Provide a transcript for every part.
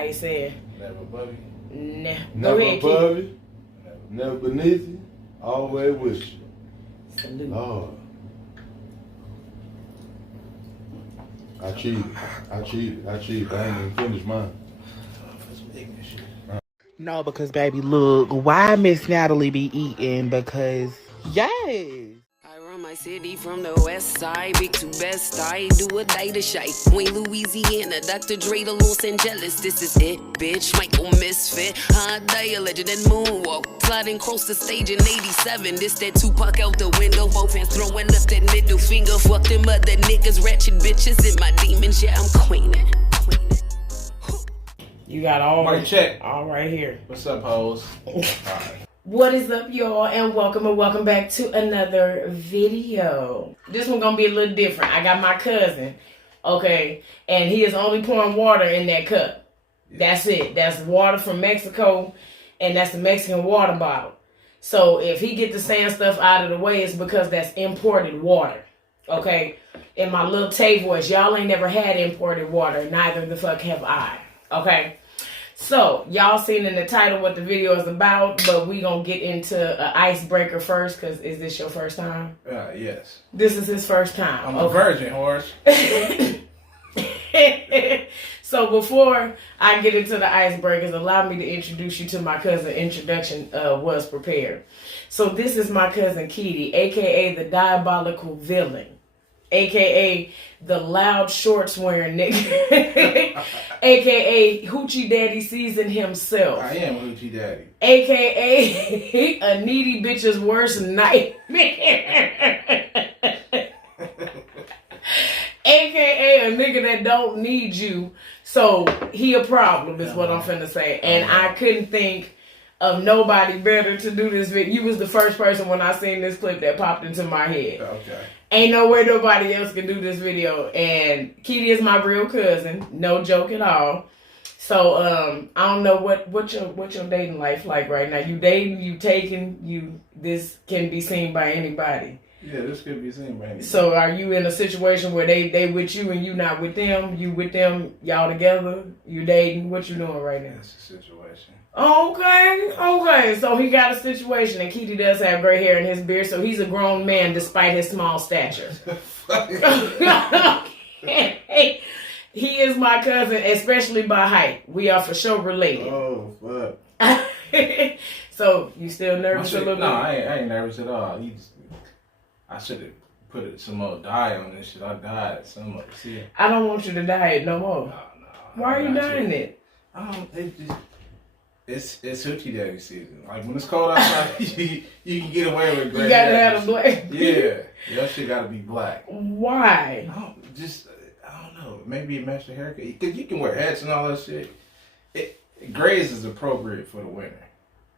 How you say it? Never above you. Never above you. Never beneath you. Always with you. Salute. Lord. I cheated. I ain't even finished mine. No, because baby, look, why Miss Natalie be eating? Because yes. I run my city from the west side, big to best. I do a day to shy. Wayne, Louisiana, Dr. Dre to Los Angeles. This is it, bitch. Michael Misfit, high day, a legend and moonwalk. Sliding across the stage in '87. This that Tupac out the window. Both hands throwing up that middle finger. Fuck them other niggas, ratchet bitches, and my demons. Yeah, I'm queening. You got all Mic check. all right here. What's up, hoes? Alright. What is up, y'all, and welcome back to another video. This one gonna be a little different. I got my cousin, okay, and he is only pouring water in that cup. That's it. That's water from Mexico, and that's the Mexican water bottle. So if he get the sand stuff out of the way, it's because that's imported water, okay? In my little Tay voice, y'all ain't never had imported water. Neither the fuck have I, okay? So, y'all seen in the title what the video is about, but we gonna get into an icebreaker first, because is this your first time? Yes. This is his first time. I'm a virgin, Horace. So, before I get into the icebreakers, allow me to introduce you to my cousin. Introduction was prepared. So, this is my cousin Kitty, a.k.a. the diabolical villain, a.k.a. the loud shorts wearing nigga, a.k.a. Hoochie Daddy season himself. I am Hoochie Daddy. A.k.a. a needy bitch's worst nightmare. A.k.a. a nigga that don't need you, so he a problem is what I'm finna say. And I couldn't think of nobody better to do this video. You was the first person when I seen this clip that popped into my head. Okay. Ain't no way nobody else can do this video. And Kitty is my real cousin. No joke at all. So I don't know what your dating life like right now. You dating, you taking, this can be seen by anybody. Yeah, this could be seen by anybody. So are you in a situation where they with you and you not with them? You with them, y'all together? You dating? What you doing right now? That's the situation. Okay. So he got a situation, and Kitty does have gray hair in his beard, so he's a grown man despite his small stature. He is my cousin, especially by height. We are for sure related. Oh, fuck. So, you still nervous a little bit? No, I ain't nervous at all. I should have put some more dye on this shit. I dyed some of it. See? I don't want you to dye it no more. No. Why are you dyeing it? It's Hoochie Daddy season. Like, when it's cold outside, you can get away with gray. You gotta have a black. Yeah. Your shit gotta be black. Why? I don't know. Maybe it match the haircut. Because you can wear hats and all that shit. Grays is appropriate for the winter.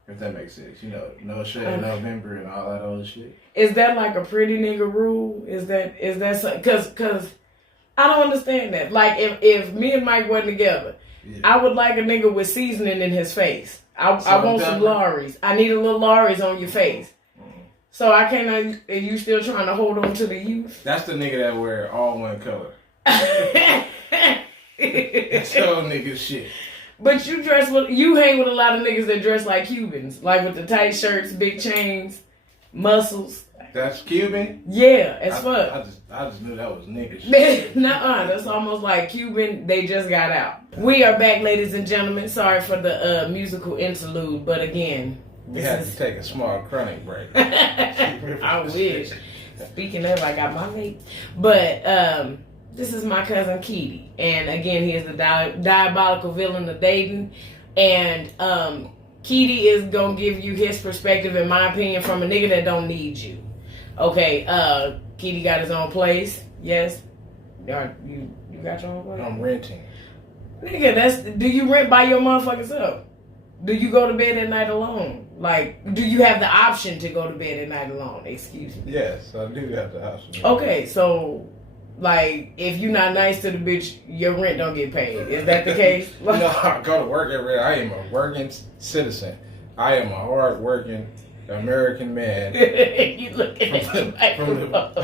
If that makes sense. You know, no shade in November and all that other shit. Is that like a pretty nigga rule? Is that because I don't understand that. Like, if me and Mike wasn't together, yeah, I would like a nigga with seasoning in his face. I want some Lawry's. I need a little Lawry's on your face. So I cannot. Are you still trying to hold on to the youth? That's the nigga that wear all one color. That's all nigga shit. But you hang with a lot of niggas that dress like Cubans, like with the tight shirts, big chains, muscles. That's Cuban? Yeah, as fuck. I just knew that was nigga shit. Nuh-uh, that's almost like Cuban. They just got out. We are back, ladies and gentlemen. Sorry for the musical interlude, but again, we had to take a small chronic break. I wish. Speaking of, I got my mate. But this is my cousin Kitty, and again, he is the diabolical villain of dating. And Kitty is gonna give you his perspective, in my opinion, from a nigga that don't need you. Okay, Kitty got his own place. Yes, you got your own place. I'm renting. Nigga, do you rent by your motherfucking self? Do you go to bed at night alone? Like, do you have the option to go to bed at night alone? Excuse me. Yes, I do have the option. Okay, so, like, if you're not nice to the bitch, your rent don't get paid. Is that the case? No, I go to work every day. I am a working citizen. I am a hard-working American man. You looking at the microphone.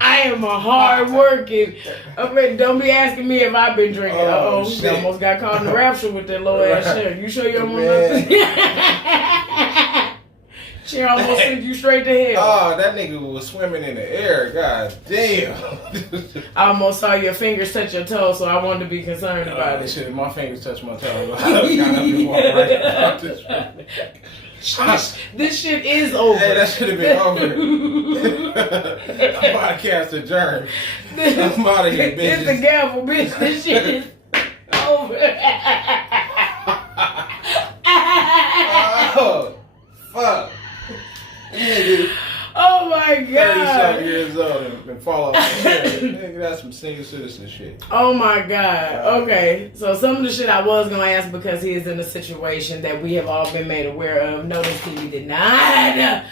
I am a hard working. Don't be asking me if I've been drinking. Oh, She shit. almost got caught in the rapture with that low ass shit. You sure you don't want nothing? She almost sent you straight to hell. Oh, that nigga was swimming in the air. God damn. I almost saw your fingers touch your toes, so I wanted to be concerned about it. Shit, my fingers touched my toe. I got up and walked right across this room. This shit is over. Hey, that should have been over. Podcast adjourned. I'm out of here, bitches. It's the gavel, bitch. This shit is over. Oh, fuck. Nigga, Oh my 30-something god. years old and fall off the chair. Nigga, that's some senior citizen shit. Oh my god. Okay. So some of the shit I was gonna ask because he is in a situation that we have all been made aware of. Notice he did not. Yeah,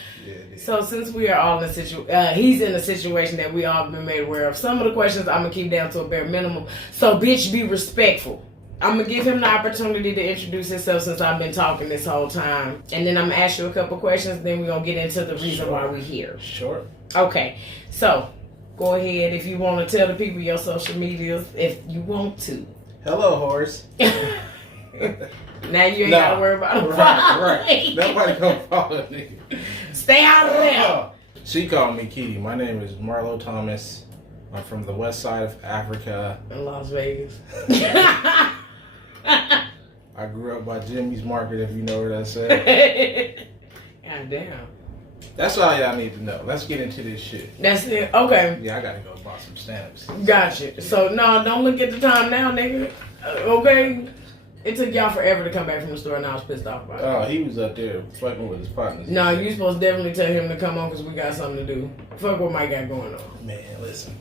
So since we are all in a he's in a situation that we all been made aware of. Some of the questions I'm gonna keep down to a bare minimum. So bitch, be respectful. I'm gonna give him the opportunity to introduce himself since I've been talking this whole time, and then I'm gonna ask you a couple questions. Then we're gonna get into the reason why we're here. Sure. Okay. So go ahead if you want to tell the people your social medias if you want to. Hello, horse. Now you ain't gotta worry about it. Right. Nobody gonna follow me. Stay out of there. She called me Kitty. My name is Marlo Thomas. I'm from the west side of Africa. In Las Vegas. I grew up by Jimmy's Market, if you know where that's at. God damn. That's all y'all need to know. Let's get into this shit. That's it. Okay. Yeah, I gotta go buy some stamps. Gotcha. So, no, don't look at the time now, nigga. Okay? It took y'all forever to come back from the store, and I was pissed off about it. Oh, he was up there fucking with his partners. No, you supposed to definitely tell him to come on because we got something to do. Fuck what Mike got going on. Man, listen.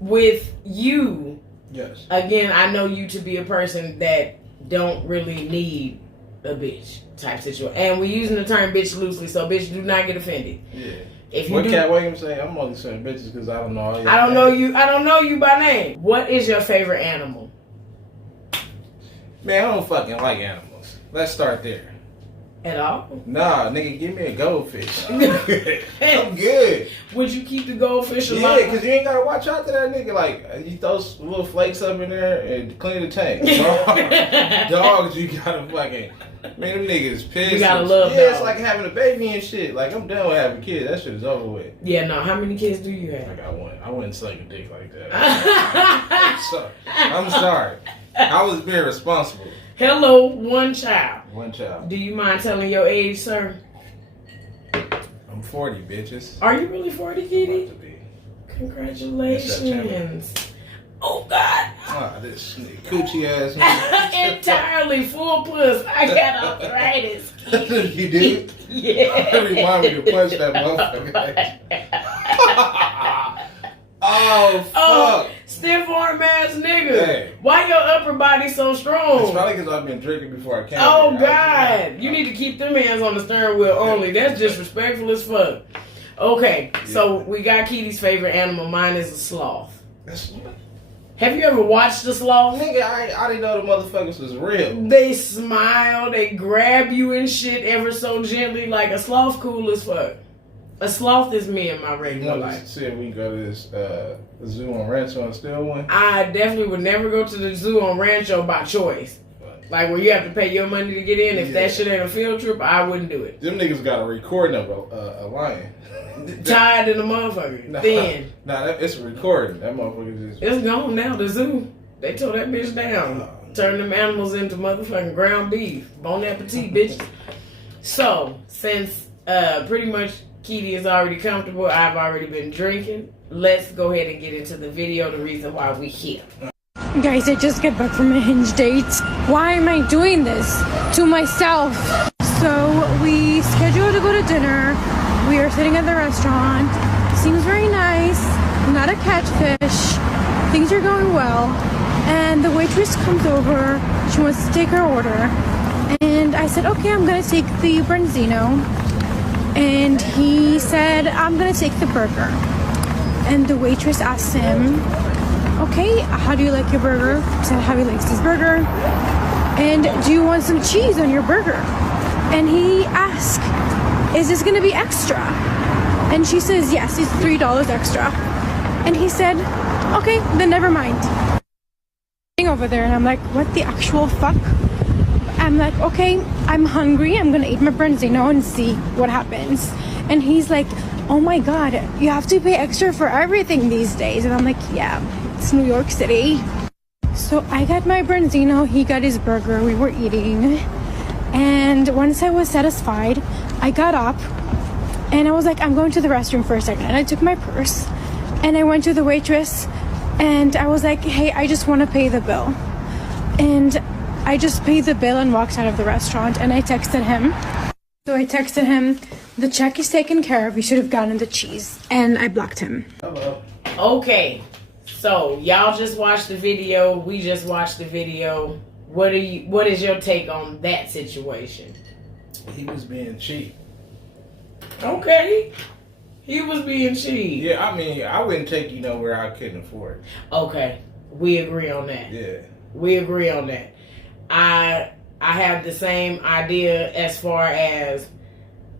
With you, Yes. again, I know you to be a person that don't really need a bitch type situation. And we're using the term bitch loosely, so bitch, do not get offended. Yeah. If you What do, Cat Williams say? I'm only saying bitches because I don't know all y'all. I don't know you. I don't know you by name. What is your favorite animal? Man, I don't fucking like animals. Let's start there. At all? Nah, nigga, give me a goldfish. I'm good. Would you keep the goldfish Yeah, alive? because you ain't got to watch out to that nigga. Like, you throw some little flakes up in there and clean the tank. Dogs, you got to fucking... Man, them niggas pissed. You gotta love Yeah, it's dogs. like having a baby and shit. Like, I'm done with having kids. That shit is over with. Yeah, no. How many kids do you I have? got one. I wouldn't suck a dick like that. I'm sorry. I was being responsible. Hello, one child. One child. Do you mind telling your age, sir? I'm 40, bitches. Are you really 40, Kitty? About to be. Congratulations. Oh, God. Ah, this nigga, coochie ass nigga. Entirely full puss. I got arthritis. You did? Yeah. Remind me to punch that motherfucker. Oh, fuck. Oh, stiff arm ass nigga. Hey. Why your upper body so It's strong? probably because I've been drinking before I came Oh, here. God. You need to keep them hands on the steering wheel only. That's disrespectful as fuck. Okay, so we got Kitty's favorite animal. Mine is a sloth. Have you ever watched a sloth? Nigga, I didn't know the motherfuckers was real. They smile, they grab you and shit ever so gently. Like a sloth cool as fuck. A sloth is me in my regular life. See if we can go to this zoo on Rancho and steal one. I definitely would never go to the zoo on Rancho by choice. Like where you have to pay your money to get in. If that shit ain't a field trip, I wouldn't do it. Them niggas got a recording of a lion. Tied in the motherfucker. Thin. Nah, it's a recording. That motherfucker just... It's gone now, the zoo. They tore that bitch down. Turn them animals into motherfucking ground beef. Bon appetit, bitches. So, since pretty much Kitty is already comfortable, I've already been drinking, let's go ahead and get into the video, the reason why we here. Guys, I just got back from a Hinge date. Why am I doing this to myself? So we scheduled to go to dinner. We are sitting at the restaurant. Seems very nice. Not a catfish. Things are going well. And the waitress comes over. She wants to take her order. And I said, okay, I'm going to take the branzino. And he said, I'm going to take the burger. And the waitress asked him, okay, how do you like your burger? He said how he likes his burger. And do you want some cheese on your burger? And he asked, is this gonna be extra? And she says, yes, it's $3 extra. And he said, okay, then never mind. Over there, and I'm like, what the actual fuck? I'm like, okay, I'm hungry. I'm gonna eat my branzino and see what happens. And he's like, oh my god, you have to pay extra for everything these days. And I'm like, yeah, it's New York City. So I got my branzino, he got his burger, we were eating. And once I was satisfied, I got up and I was like, I'm going to the restroom for a second. And I took my purse and I went to the waitress and I was like, hey, I just want to pay the bill. And I just paid the bill and walked out of the restaurant, and I texted him. So I texted him, the check is taken care of, you should have gotten the cheese. And I blocked him. Hello. Okay, so y'all just watched the video. We just watched the video. What is your take on that situation? He was being cheap. Okay. He was being cheap. Yeah, I mean, I wouldn't take you nowhere I couldn't afford. Okay, we agree on that. Yeah. We agree on that. I have the same idea as far as,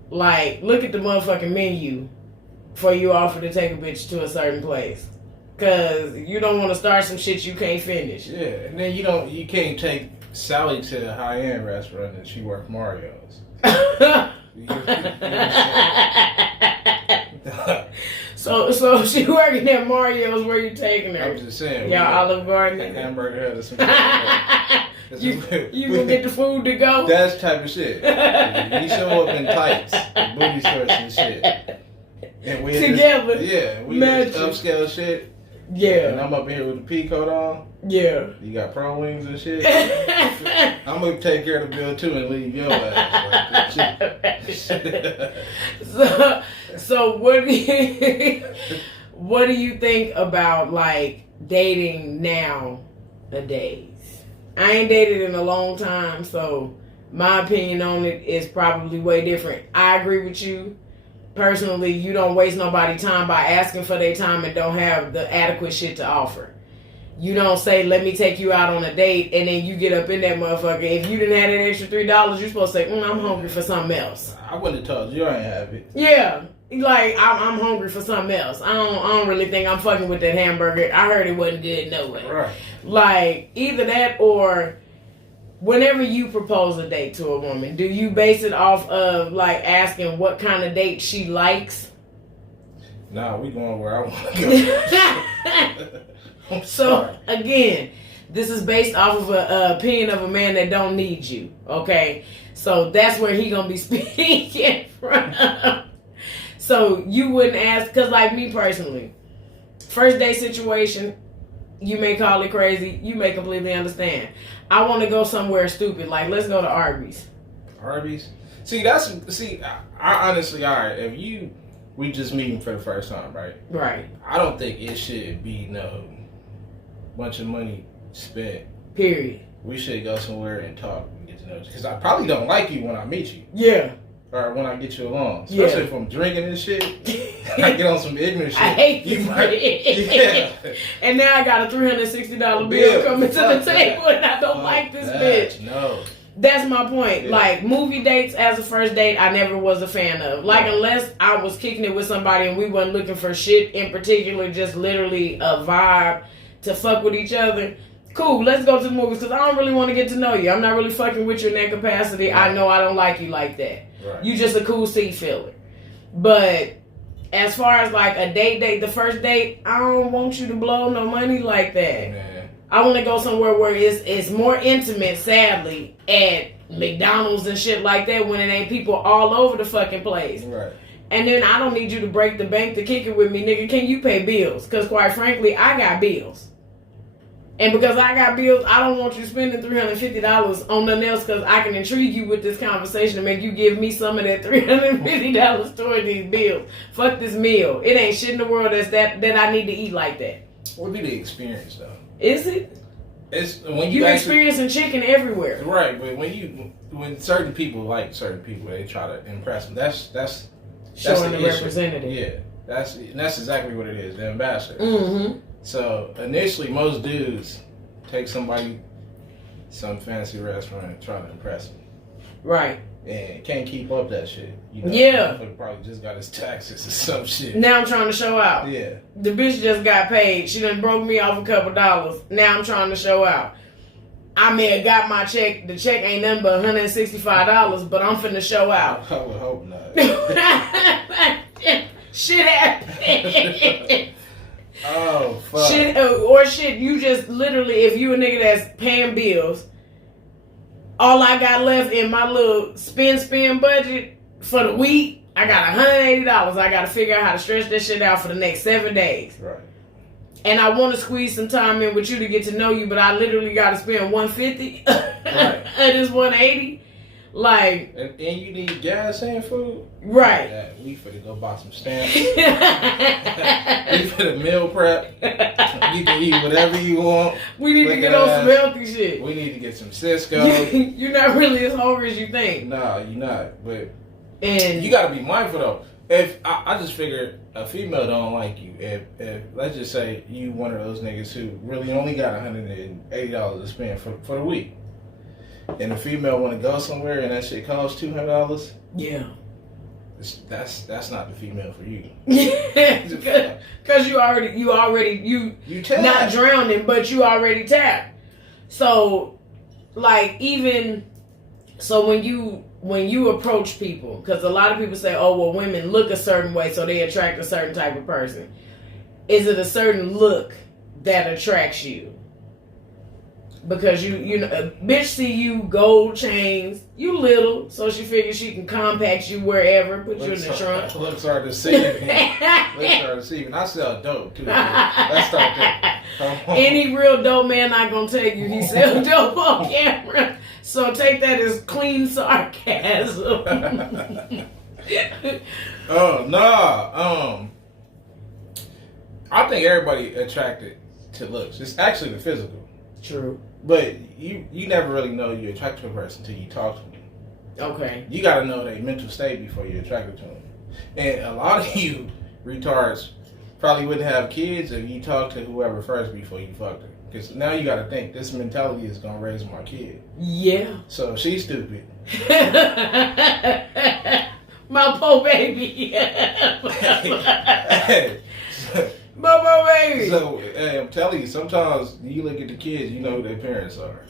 like, look at the motherfucking menu before you offer to take a bitch to a certain place. Because you don't want to start some shit you can't finish. Yeah, and then you can't take Sally to a high-end restaurant and she work Mario's. So she working at Mario's. Where you taking her? I'm just saying. Yeah, Olive Garden. Hamburger Hut or some shit. You gonna get the food to go? That's the type of shit. You show up in tights, booty shorts and shit. And we Together. We Matching. upscale shit. Yeah. And I'm up here with the pea coat on. Yeah. You got pro wings and shit. I'm gonna take care of the bill too and leave your ass. So what do you think about, like, dating nowadays? I ain't dated in a long time, so my opinion on it is probably way different. I agree with you. Personally, you don't waste nobody's time by asking for their time and don't have the adequate shit to offer. You don't say, let me take you out on a date, and then you get up in that motherfucker. If you didn't have that extra $3, you're supposed to say, I'm hungry for something else. I wouldn't have told you I ain't have it. Yeah. Like, I'm hungry for something else. I don't really think I'm fucking with that hamburger. I heard it wasn't good no way. Right. Like, either that or whenever you propose a date to a woman, do you base it off of, like, asking what kind of date she likes? Nah, we going where I want to go. So, again, this is based off of an opinion of a man that don't need you, okay? So, that's where he gonna be speaking from. So, you wouldn't ask, because, like, me personally, first date situation, you may call it crazy, you may completely understand. I want to go somewhere stupid, like, let's go to Arby's. Arby's? I honestly, all right, if we just meeting for the first time, right? Right. I don't think it should be no bunch of money spent. Period. We should go somewhere and talk and get to know you. Because I probably don't like you when I meet you. Yeah. Or when I get you along. Especially if I'm drinking and shit. And I get on some ignorant shit. I hate this bitch. And now I got a $360 bill coming to the table and I don't like this bitch. No. That's my point. Yeah. Like, movie dates as a first date, I never was a fan of. Like, unless I was kicking it with somebody and we wasn't looking for shit in particular, just literally a vibe to fuck with each other. Cool, let's go to the movies because I don't really want to get to know you. I'm not really fucking with you in that capacity. Right. I know I don't like you like that. Right. You just a cool seat filler. But as far as like a date, the first date, I don't want you to blow no money like that. Man. I want to go somewhere where it's more intimate, sadly, at McDonald's and shit like that when it ain't people all over the fucking place. Right. And then I don't need you to break the bank to kick it with me, nigga. Can you pay bills? Because quite frankly, I got bills. And because I got bills, I don't want you spending $350 on nothing else because I can intrigue you with this conversation to make you give me some of that $350 toward these bills. Fuck this meal. It ain't shit in the world that I need to eat like that. What would be the experience, though? Is it? It's when you experiencing chicken everywhere. Right, but when certain people like certain people, they try to impress them. That's showing the issue. Representative. Yeah, that's exactly what it is. The ambassador. Mm-hmm. So initially, most dudes take somebody some fancy restaurant and try to impress them. Right. and can't keep up that shit. You know, Yeah. motherfucker probably just got his taxes or some shit. Now I'm trying to show out. Yeah. The bitch just got paid. She done broke me off a couple dollars. Now I'm trying to show out. I may have got my check. The check ain't nothing but $165, but I'm finna show out. I would hope not. Shit happens. Oh, fuck. Shit, or shit, you just literally, if you a nigga that's paying bills, all I got left in my little spend budget for the week, I got $180. I got to figure out how to stretch that shit out for the next 7 days. Right. And I want to squeeze some time in with you to get to know you, but I literally got to spend $150 Right. and it's $180. Like, And you need gas and food? right. Yeah, we finna go buy some stamps. We finna meal prep. You can eat whatever you want. We need to get on some healthy shit. We need to get some Cisco. You're not really as hungry as you think. Nah, you're not. But And you gotta be mindful though. If I just figured a female don't like you, if let's just say you one of those niggas who really only got $180 to spend for the week, and a female want to go somewhere and that shit costs $200, yeah. that's not the female for you. Because you tapped. not drowning, but you already tapped. So, like, even so when you approach people, because a lot of people say, oh, well, women look a certain way, so they attract a certain type of person. Is it a certain look that attracts you? Because you know, a bitch see you gold chains, you little, so she figures she can compact you wherever, put you in the trunk. Looks are deceiving. Looks are deceiving. I sell dope too. Let's start there. Any real dope man not gonna tell you he sells dope on camera. So take that as clean sarcasm. Oh no. I think everybody attracted to looks. It's actually the physical. True. But you never really know you're attracted to a person until you talk to them. Okay. You gotta know their mental state before you're attracted to them. And a lot of you retards probably wouldn't have kids if you talk to whoever first before you fucked her. Because now you gotta think, this mentality is gonna raise my kid. Yeah. So she's stupid. My poor baby. My poor baby. So, hey, I'm telling you, sometimes you look at the kids, you know who their parents are.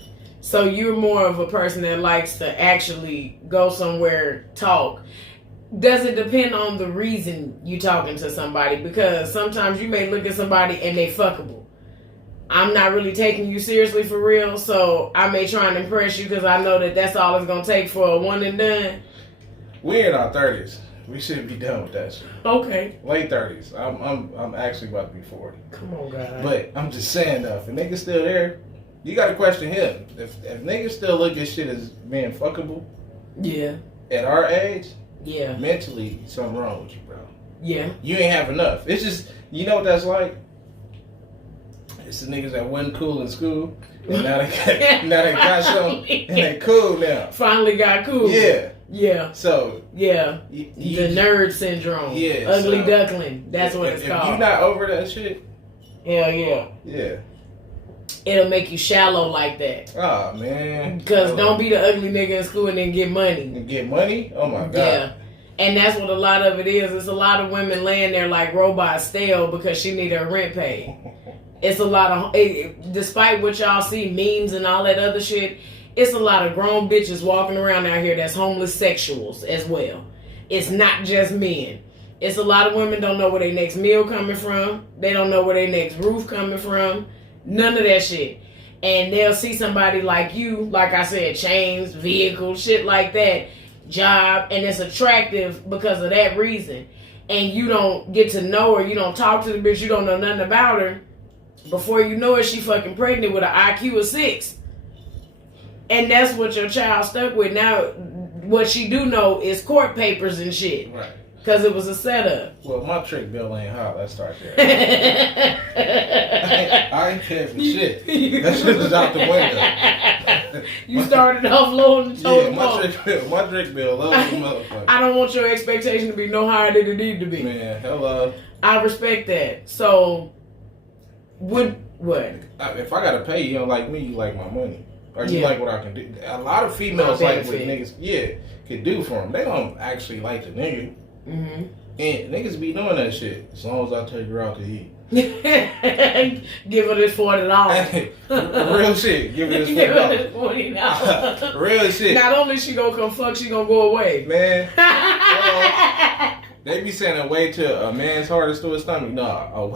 So you're more of a person that likes to actually go somewhere, talk. Does it depend on the reason you talking to somebody? Because sometimes you may look at somebody and they fuckable. I'm not really taking you seriously for real, so I may try and impress you because I know that that's all it's gonna take for a one and done. We're in our 30s. We should be done with that shit. Okay. Late 30s. I'm actually about to be 40. Come on, guys. But I'm just saying though, if a nigga's still there, you gotta question him. If niggas still look at shit as being fuckable, Yeah. at our age, Yeah. mentally something wrong with you, bro. Yeah. You ain't have enough. It's just, you know what that's like? It's the niggas that wasn't cool in school, and now they got something, and they cool now. Finally got cool. Yeah. Yeah. So Yeah. The nerd syndrome. Yeah, Ugly so- duckling. That's what it's if called. you're not over that shit, Hell yeah. yeah. It'll make you shallow like that. Oh man. Because don't be the ugly nigga in school and then get money. And get money? Oh my god. Yeah. And that's what a lot of it is. It's a lot of women laying there like robots stale because she need her rent paid. It's a lot of, despite what y'all see, memes and all that other shit, it's a lot of grown bitches walking around out here that's homeless sexuals as well. It's not just men. It's a lot of women don't know where their next meal coming from. They don't know where their next roof coming from. None of that shit. And they'll see somebody like you, like I said, chains, vehicle, shit like that, job, and it's attractive because of that reason. And you don't get to know her, you don't talk to the bitch, you don't know nothing about her. Before you know it, she fucking pregnant with an IQ of 6. And that's what your child stuck with. Now, what she do know is court papers and shit. Right. Because it was a setup. Well, my trick bill ain't hot. Let's start there. I ain't paying for shit. That shit is out the window. You started off low and told them my trick bill low as a motherfucker. I don't want your expectation to be no higher than it need to be. Man, hello. I respect that. So, what? If I gotta pay you, don't like me, you like my money. Or you like what I can do? A lot of females like what niggas, can do for them. They don't actually like the nigga. Mm-hmm. And niggas be doing that shit as long as I take her out to eat. Give her this $40. Real shit. Give her this $40. Real shit. Not only she gonna come fuck, she gonna go away. Man. They be saying a way to a man's heart is to his stomach. No, a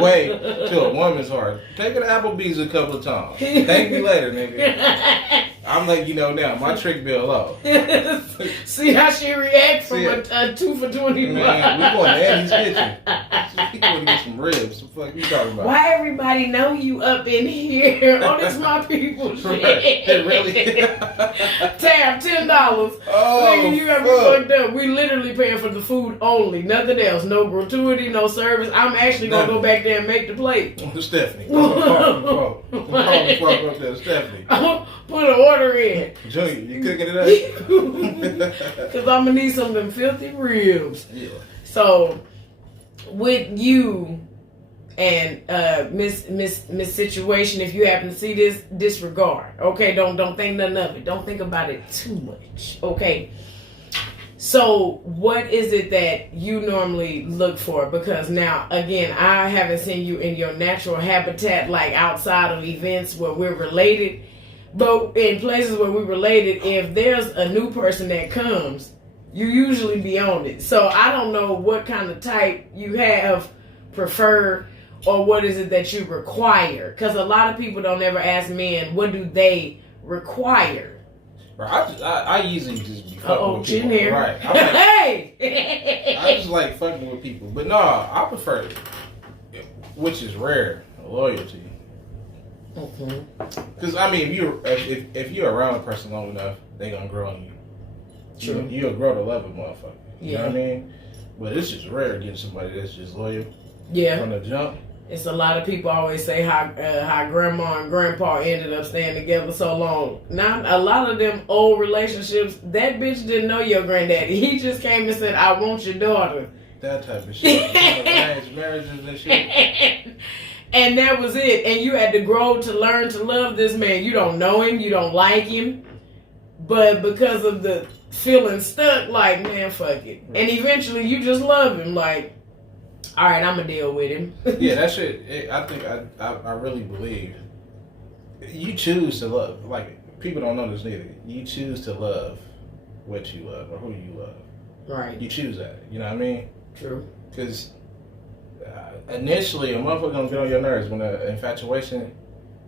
way to a woman's heart. Take her to Applebee's a couple of times. Thank me later, nigga. I'm letting you know now. My trick bill low. See how she reacts from a 2 for $20. Man, we going to Annie's kitchen. We going to get some ribs. What the fuck you talking about? Why everybody know you up in here? Oh, this my people shit. Really? Tab, $10. Oh, nigga, you got me fucked up. We literally paying for the food only. Nothing else. No gratuity, no service. I'm actually going to go back there and make the plate. Stephanie. Call the fuck up there, Stephanie. Put an order in. Junior, you cooking today? Because I'm going to need some of them filthy ribs. Yeah. So, with you and Miss Situation, if you happen to see this, disregard. Okay, don't think nothing of it. Don't think about it too much. Okay. So, what is it that you normally look for? Because now, again, I haven't seen you in your natural habitat, like outside of events where we're related. But in places where we're related, if there's a new person that comes, you usually be on it. So I don't know what kind of type you have preferred, or what is it that you require. Because a lot of people don't ever ask men, what do they require? I usually just be fucking with people. Here. Right. Hey! I just like fucking with people. But no, I prefer, which is rare, loyalty. Because I mean, if you're around a person long enough, they gonna grow on you. True. You'll grow to love a motherfucker. You know what I mean? But it's just rare getting somebody that's just loyal. Yeah. From the jump. It's a lot of people always say how grandma and grandpa ended up staying together so long. Now, a lot of them old relationships, that bitch didn't know your granddaddy. He just came and said, I want your daughter. That type of shit. Marriages and shit. And that was it. And you had to grow to learn to love this man. You don't know him. You don't like him. But because of the feeling stuck, like, man, fuck it. And eventually you just love him. Like, all right, I'm going to deal with him. Yeah, that shit, I think I really believe you choose to love. Like, people don't know this neither. You choose to love what you love or who you love. Right. You choose that. You know what I mean? True. Because initially, a motherfucker gonna get on your nerves when the infatuation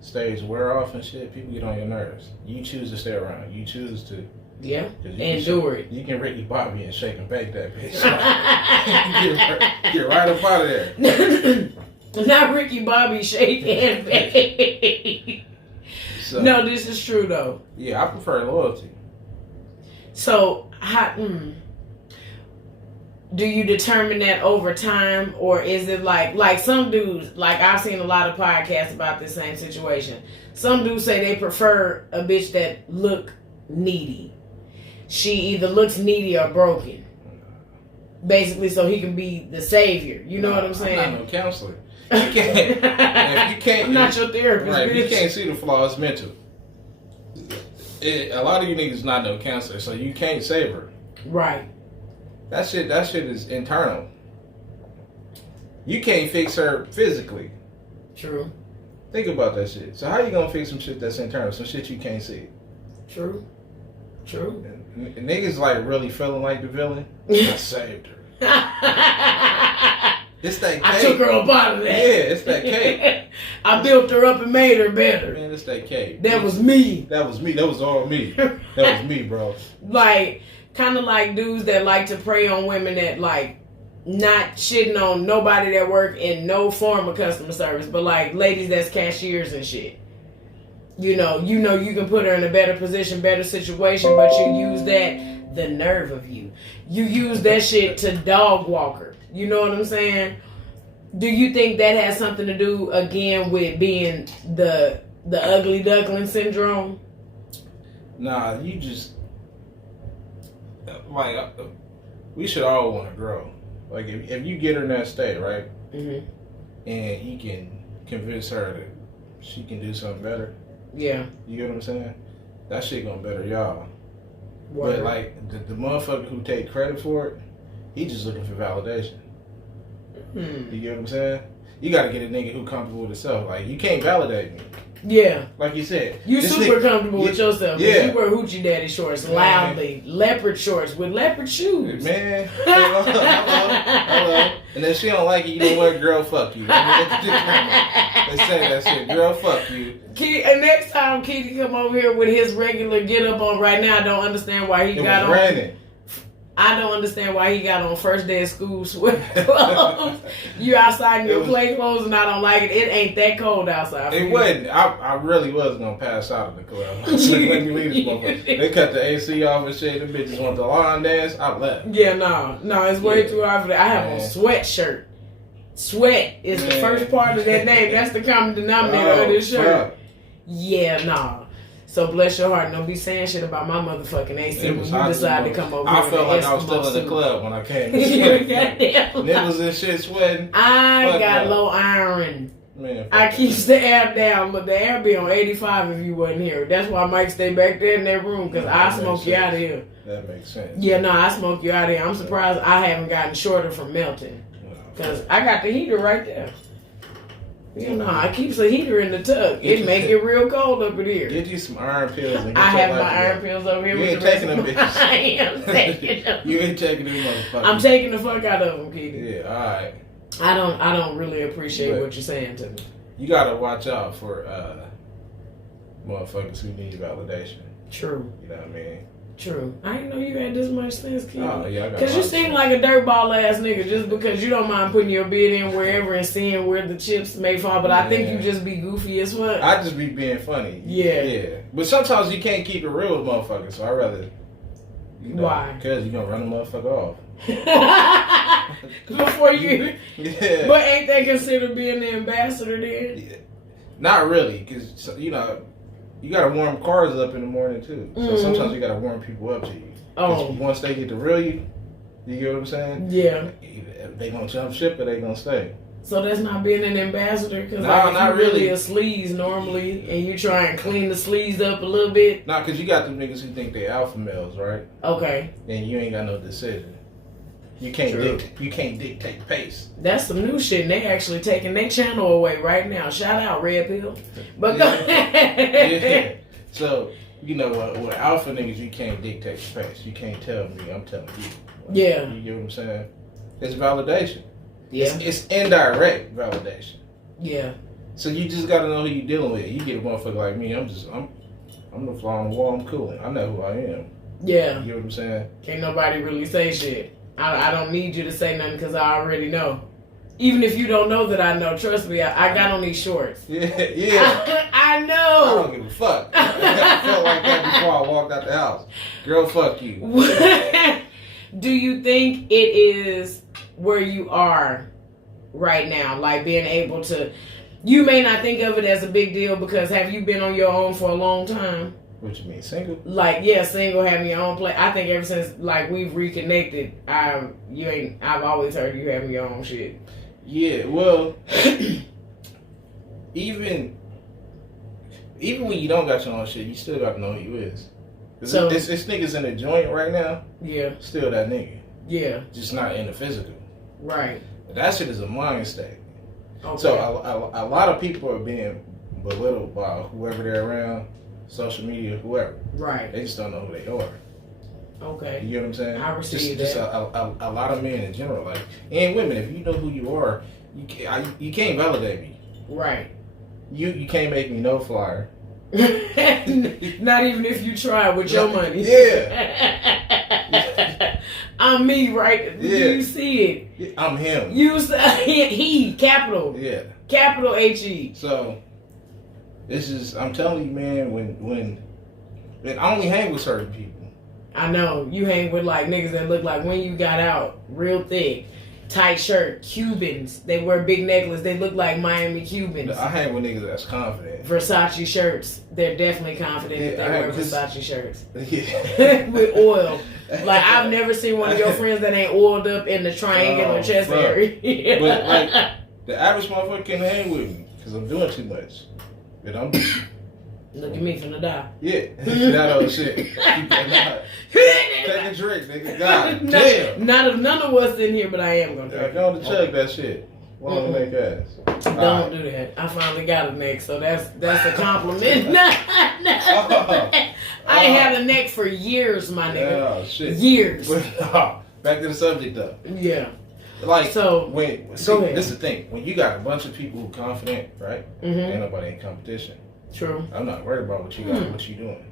stage wear off and shit. People get on your nerves. You choose to stay around. You choose to endure it. You can Ricky Bobby and shake and bake that bitch. Get right up out of there. Not Ricky Bobby, shake and bake. So, no, this is true though. Yeah, I prefer loyalty. So, do you determine that over time, or is it like some dudes, like I've seen a lot of podcasts about this same situation. Some dudes say they prefer a bitch that look needy. She either looks needy or broken. Basically, so he can be the savior. You know what I'm saying? I'm not no counselor. You can't. If you can't, I'm not your therapist. Right, bitch. If you can't see the flaws, mental. A lot of you niggas not no counselor, so you can't save her. Right. That shit is internal. You can't fix her physically. True. Think about that shit. So how you gonna fix some shit that's internal? Some shit you can't see. True. True. And niggas like really feeling like the villain. I saved her. It's that cake. I took her up out of that. Yeah, it's that cake. I built her up and made her better. Man, it's that cake. That was me. That was me. That was all me. That was me, bro. Like, kind of like dudes that like to prey on women that like not shitting on nobody that work in no form of customer service, but like ladies that's cashiers and shit. You know you can put her in a better position, better situation, but you use that, the nerve of you. You use that shit to dog walk her. You know what I'm saying? Do you think that has something to do again with being the ugly duckling syndrome? Nah, you just like we should all want to grow. Like if you get her in that state, right, and you can convince her that she can do something better, Yeah. You get what I'm saying? That shit gonna better y'all. Word. But like the motherfucker who take credit for it, he just looking for validation. You get what I'm saying? You gotta get a nigga who comfortable with himself. Like, you can't validate me. Yeah. Like you said. You this super nigga, comfortable with yourself. Yeah. You wear hoochie daddy shorts loudly. Leopard shorts with leopard shoes. Man. Hello. And if she don't like it, you know what? Girl, fuck you. They say that shit. Girl, fuck you. And next time Kitty come over here with his regular get up on right now, I don't understand why he got on. Raining. I don't understand why he got on first day of school sweat clothes. You outside in your play clothes and I don't like it. It ain't that cold outside. It wasn't. I really was gonna pass out in the club. Let me leave this motherfucker. They cut the AC off and shit. The bitches want the line dance. I left. Yeah, no, it's way too hard for that. I have on sweatshirt. Sweat is the first part of that name. That's the common denominator of this shirt. Fuck. Yeah, nah. So bless your heart. Don't be saying shit about my motherfucking AC when you decide to come over here. I felt like I was still in the club when I came. Nipples and shit sweating. I got low iron. Man, I keep the air down, but the air be on 85 if you wasn't here. That's why Mike stay back there in that room, because I smoke you out of here. That makes sense. Yeah, no, I smoke you out of here. I'm surprised I haven't gotten shorter from melting. Because I got the heater right there. You know, I keep the heater in the tub. It make it real cold up in here. Get you some iron pills. And I have my iron pills over here. You ain't taking them, bitches. I am taking them. You ain't taking them, motherfuckers. I'm taking the fuck out of them, Keith. Yeah, all right. I don't really appreciate what you're saying to me. You gotta watch out for motherfuckers who need validation. True. You know what I mean? True. I didn't know you had this much sense, Keith. Oh, yeah, I got because you seem like a dirtball ass nigga just because you don't mind putting your bid in wherever and seeing where the chips may fall. But I think you just be goofy as fuck. I just be being funny. Yeah. Yeah. But sometimes you can't keep it real with motherfuckers, so I rather. You know, why? Because you're gonna run the motherfucker off. Before you. Yeah. But ain't they considered being the ambassador then? Yeah. Not really, because, you know, you gotta warm cars up in the morning too. So sometimes you gotta warm people up to you. Once they get to real you get what I'm saying? Yeah. They gonna jump ship or they gonna stay. So that's not being an ambassador? Because not really a sleaze normally and you try and clean the sleaze up a little bit. Nah, because you got them niggas who think they alpha males, right? Okay. And you ain't got no decision. You can't dictate pace. That's some new shit. And they actually taking their channel away right now. Shout out Red Pill. But yeah. So, you know what? With alpha niggas, you can't dictate the pace. You can't tell me. I'm telling you. Yeah. You get what I'm saying? It's validation. Yeah. It's indirect validation. Yeah. So you just gotta know who you dealing with. You get a motherfucker like me. I'm the fly on the wall. I'm cooling. I know who I am. Yeah. You know what I'm saying? Can't nobody really say shit. I don't need you to say nothing because I already know. Even if you don't know that I know, trust me, I got on these shorts. Yeah. I know. I don't give a fuck. I felt like that before I walked out the house. Girl, fuck you. Do you think it is where you are right now? Like being able to, you may not think of it as a big deal because have you been on your own for a long time? What you mean, single? Like, yeah, single, having your own place. I think ever since like we've reconnected, I've always heard you having your own shit. Yeah, well, even when you don't got your own shit, you still got to know who you is. So this nigga's in the joint right now. Yeah. Still that nigga. Yeah. Just not in the physical. Right. That shit is a mind state. Okay. So a lot of people are being belittled by whoever they're around, social media, whoever. Right. They just don't know who they are. Okay. You get what I'm saying? I receive that. Just a lot of men in general, like, and women. If you know who you are, you can't validate me. Right. You can't make me no flyer. Not even if you try with your money. Yeah. I'm me, right? Yeah. Do you see it? I'm him. You he capital. Yeah. Capital HE. So this is, I'm telling you, man, when I only hang with certain people. I know. You hang with like niggas that look like when you got out, real thick. Tight shirt, Cubans. They wear big necklace. They look like Miami Cubans. I hang with niggas that's confident. Versace shirts. They're definitely confident if they wear Versace shirts. Yeah. With oil. Like, I've never seen one of your friends that ain't oiled up in the triangular chest area. But, like, the average motherfucker can't hang with me because I'm doing too much. And Look at me finna die. Yeah, that old shit. You cannot take a drink, nigga. God damn. Not if none of us in here, but I am gonna drink. Go to chug that shit. Long neck ass. Don't do that. I finally got a neck, so that's a compliment. I ain't had a neck for years, my nigga. Oh shit. Years. Back to the subject though. Yeah. Like so, this is the thing. When you got a bunch of people who confident, right? Ain't nobody in competition. True. I'm not worried about what you got, what you doing.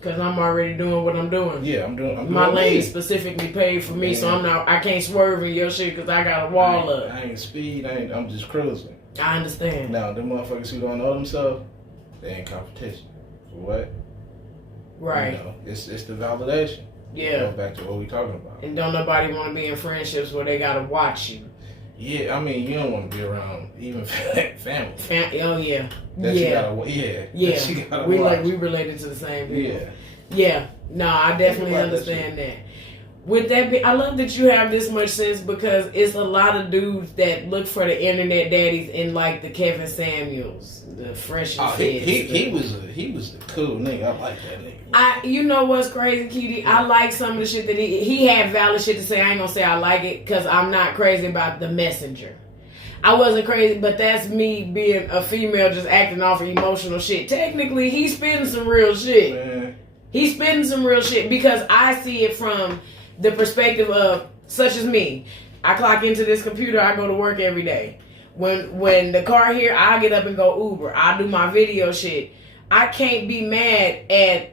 Cause I'm already doing what I'm doing. Yeah, I'm doing my lane specifically paid for me, so I can't swerve in your shit because I got a wall up. I ain't speed. I'm just cruising. I understand. Now them motherfuckers who don't know themselves, they ain't competition. For what? Right. You know, it's the validation. Yeah. Go back to what we talking about. And don't nobody want to be in friendships where they gotta watch you. Yeah, I mean, you don't want to be around even family. Oh yeah. That you gotta, yeah. We related to the same people. Yeah. Yeah. No, I definitely understand that. With that be, I love that you have this much sense because it's a lot of dudes that look for the internet daddies in like the Kevin Samuels, the Fresh and Fit. He was the cool nigga. I like that nigga. You know what's crazy, Kitty? I like some of the shit that he had valid shit to say. I ain't gonna say I like it because I'm not crazy about the messenger. I wasn't crazy, but that's me being a female just acting off of emotional shit. Technically, he's spitting some real shit. Man. He's spitting some real shit because I see it from the perspective of such as me. I clock into this computer. I go to work every day. When the car here, I get up and go Uber. I do my video shit. I can't be mad at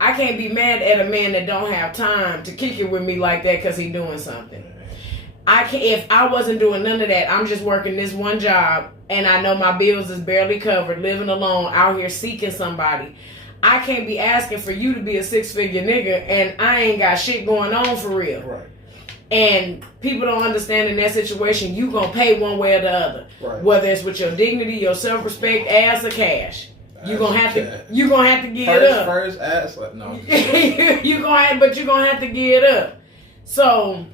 a man that don't have time to kick it with me like that because he doing something. If I wasn't doing none of that, I'm just working this one job and I know my bills is barely covered, living alone, out here seeking somebody. I can't be asking for you to be a 6-figure nigga and I ain't got shit going on for real. Right. And people don't understand in that situation, you gonna pay one way or the other. Right. Whether it's with your dignity, your self-respect, ass or cash. You gonna have to give it up. First ass, like no. you're gonna have to give it up. So,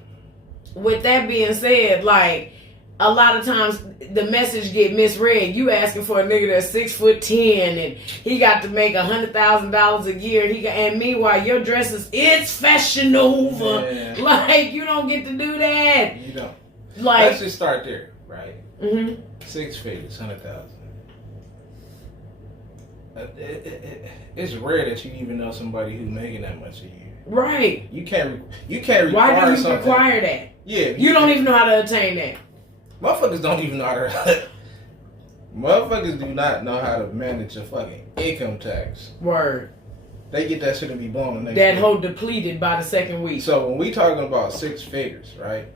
with that being said, like a lot of times the message get misread. You asking for a nigga that's 6'10" and he got to make $100,000 a year. And meanwhile your dresses, it's fashion over. Yeah. Like you don't get to do that. You don't. Like let's just start there, right? 6 figures, 100,000. It's rare that you even know somebody who's making that much a year. Right. You can't require Why do you something. require that? Yeah. You don't even know how to attain that. Motherfuckers don't even know how to. Motherfuckers do not know how to manage a fucking income tax. Word. They get that shit and be blown the next That week. whole depleted by the second week. So when we talking about 6 figures, right?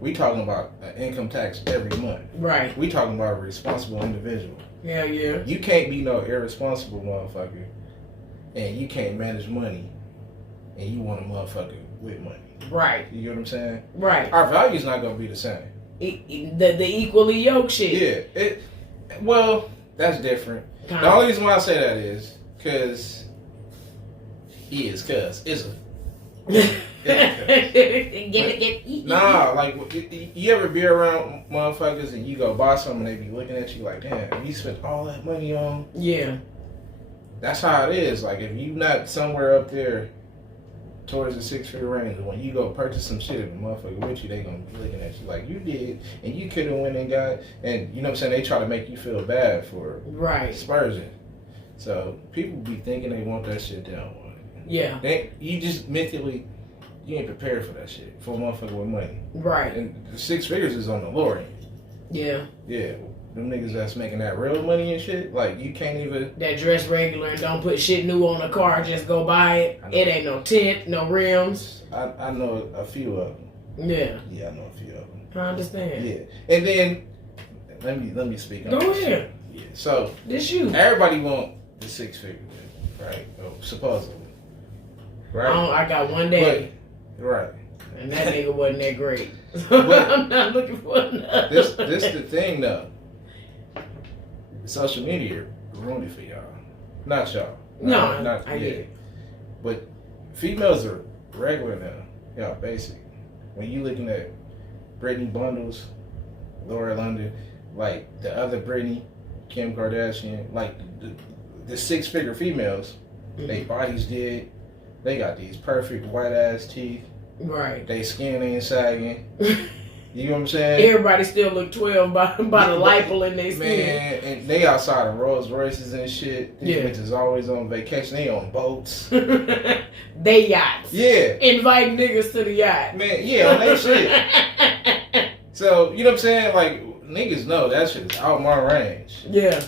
We talking about an income tax every month. Right. We talking about a responsible individual. Yeah, yeah. You can't be no irresponsible motherfucker, and you can't manage money, and you want a motherfucker with money. Right. You get what I'm saying? Right. Our value's not gonna be the same. The equally yoked shit. Yeah. Well, that's different. The only reason why I say that is because it's nah, like you ever be around motherfuckers and you go buy something and they be looking at you like, damn, you spent all that money on. Yeah. That's how it is. Like if you not somewhere up there towards the 6-figure range, when you go purchase some shit and the motherfucker with you, they gonna be looking at you like you did and you could have went and got, and you know what I'm saying, they try to make you feel bad for splurging. So people be thinking they want that shit down. Yeah. You just mentally, you ain't prepared for that shit. For a motherfucker with money. Right. And the 6 figures is on the lower end. Yeah. Yeah. Them niggas that's making that real money and shit, like you can't even. That dress regular and don't put shit new on the car, just go buy it. It ain't no tint, no rims. I know a few of them. Yeah. Yeah, I know a few of them. I understand. Yeah. And then, let me speak on Go this ahead. shit. Yeah. So, everybody want the 6 figure, right? Oh, supposedly. Right? I got one day. But, right. And that nigga wasn't that great. But I'm not looking for another. This the thing though. Social media ruined it for y'all. Not y'all. Not I get it. But females are regular now. Y'all basic. When you looking at Brittany Bundles, Laura London, like the other Brittany, Kim Kardashian, like the 6-figure females, they bodies did. They got these perfect white ass teeth. Right. They skin ain't sagging. You know what I'm saying? Everybody still look 12 by the lipo in their skin. Man, and they outside of Rolls Royces and shit. These bitches always on vacation. They on boats. They yachts. Yeah. Invite niggas to the yacht. Man, yeah, on that shit. So, you know what I'm saying? Like, niggas know that shit is out my range. Yeah.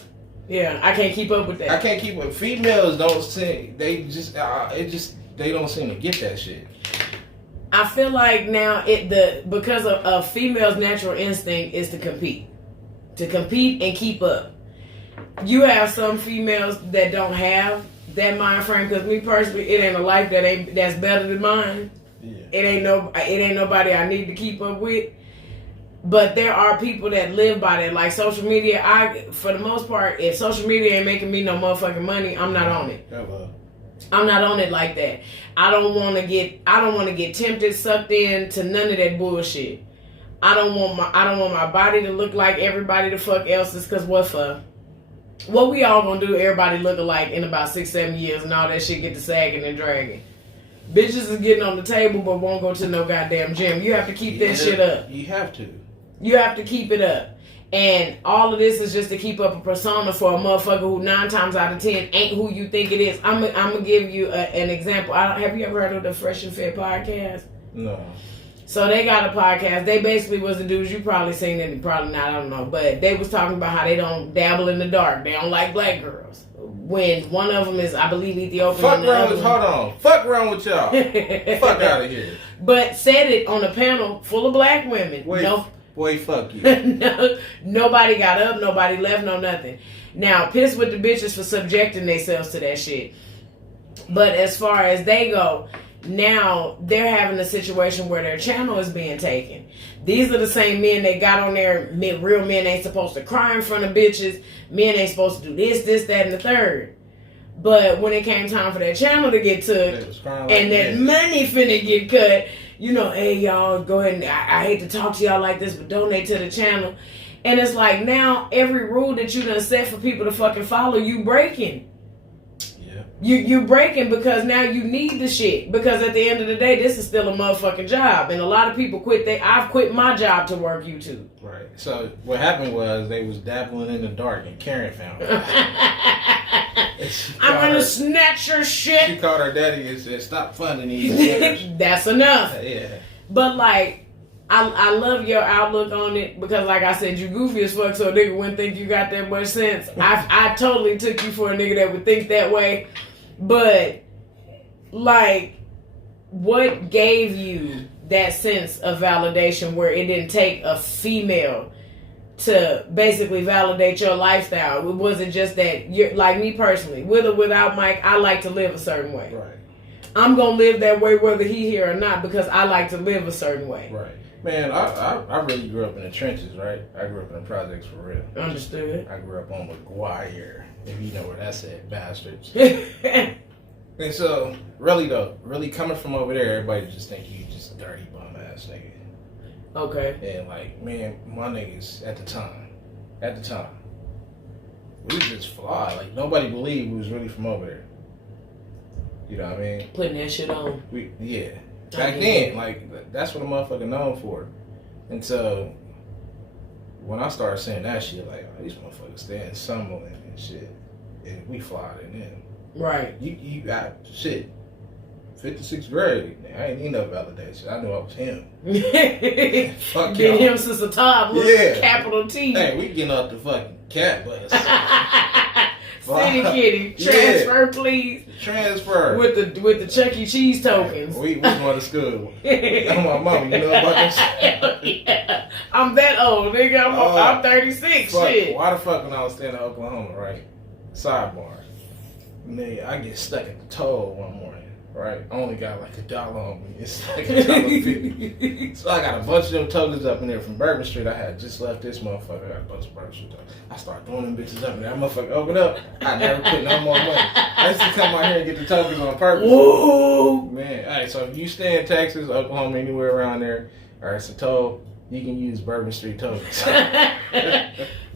Yeah, I can't keep up with that. I can't keep up. Females don't seem, they just, they don't seem to get that shit. I feel like now because of a female's natural instinct is to compete and keep up. You have some females that don't have that mind frame. Because me personally, it ain't a life that's better than mine. Yeah. It ain't nobody I need to keep up with. But there are people that live by that. Like social media, for the most part, if social media ain't making me no motherfucking money, I'm not on it. Hello. I'm not on it like that. I don't want to get tempted, sucked in to none of that bullshit. I don't want my body to look like everybody the fuck else's. Cause what we all gonna do? Everybody look alike in about 6-7 years, and all that shit get to sagging and dragging. Bitches is getting on the table, but won't go to no goddamn gym. You have to keep that shit up. You have to. You have to keep it up. And all of this is just to keep up a persona for a motherfucker who 9 times out of 10 ain't who you think it is. I'm gonna give you an example. Have you ever heard of the Fresh and Fit podcast? No. So they got a podcast. They basically was the dudes, you probably seen it, probably not, I don't know. But they was talking about how they don't dabble in the dark. They don't like black girls. When one of them is, I believe, Ethiopian. Fuck wrong with y'all. Fuck out of here. But said it on a panel full of black women. Boy, fuck you. No, nobody got up, nobody left, no nothing. Now, pissed with the bitches for subjecting themselves to that shit. But as far as they go, now they're having a situation where their channel is being taken. These are the same men that got on there. Real men ain't supposed to cry in front of bitches. Men ain't supposed to do this, that, and the third. But when it came time for that channel to get took, and that money finna get cut, you know, hey, y'all, go ahead and, I hate to talk to y'all like this, but donate to the channel. And it's like, now, every rule that you done set for people to fucking follow, you breaking. Yeah. You breaking because now you need the shit. Because at the end of the day, this is still a motherfucking job. And a lot of people I've quit my job to work YouTube. Right. So, what happened was, they was dabbling in the dark, and Karen found it. I'm gonna snatch your shit. She called her daddy and said, "Stop funding these." That's enough. Yeah. But like, I love your outlook on it because, like I said, you goofy as fuck, so a nigga wouldn't think you got that much sense. I totally took you for a nigga that would think that way. But like, what gave you that sense of validation where it didn't take a female to basically validate your lifestyle? Was it just that you're like me personally, with or without Mike, I like to live a certain way. Right. I'm gonna live that way whether he here or not because I like to live a certain way. Right. Man, I really grew up in the trenches, right? I grew up in the projects for real. Understood. I grew up on McGuire, if you know where that's at, bastards. And so, really coming from over there, everybody just think you just dirty bum ass nigga. Okay. And like, man, my niggas at the time, we just fly. Like, nobody believed we was really from over there. You know what I mean? Putting that shit on. Back then, like, that's what a motherfucker known for. And so, when I started saying that shit, like, oh, these motherfuckers stay in Summerlin and shit, and we fly in them. Right. You got shit. 5th to 6th grade. I ain't need no validation. I knew I was him. Fuck Been y'all. him since the top. Yeah. Capital T. Hey, we getting off the fucking cat bus. City kitty. Transfer, please. Transfer. With the Chuck E. Cheese tokens. We going to school. I'm my mama. You know about this? Yeah. I'm that old, nigga. I'm 36. Fuck, shit. why the fuck when I was staying in Oklahoma, right? Sidebar. Nigga, I get stuck at the toll one morning. Right, I only got like $1 on me. It's like $1.50. So I got a bunch of them tokens up in there from Bourbon Street. I had just left this motherfucker. I got a bunch of Bourbon Street tokens. I started throwing them bitches up in there. That motherfucker opened up. I never put no more money. I used to come out here and get the tokens on purpose. Woo! Man, alright, so if you stay in Texas, Oklahoma, anywhere around there, alright, it's a toll, you can use Bourbon Street tokens.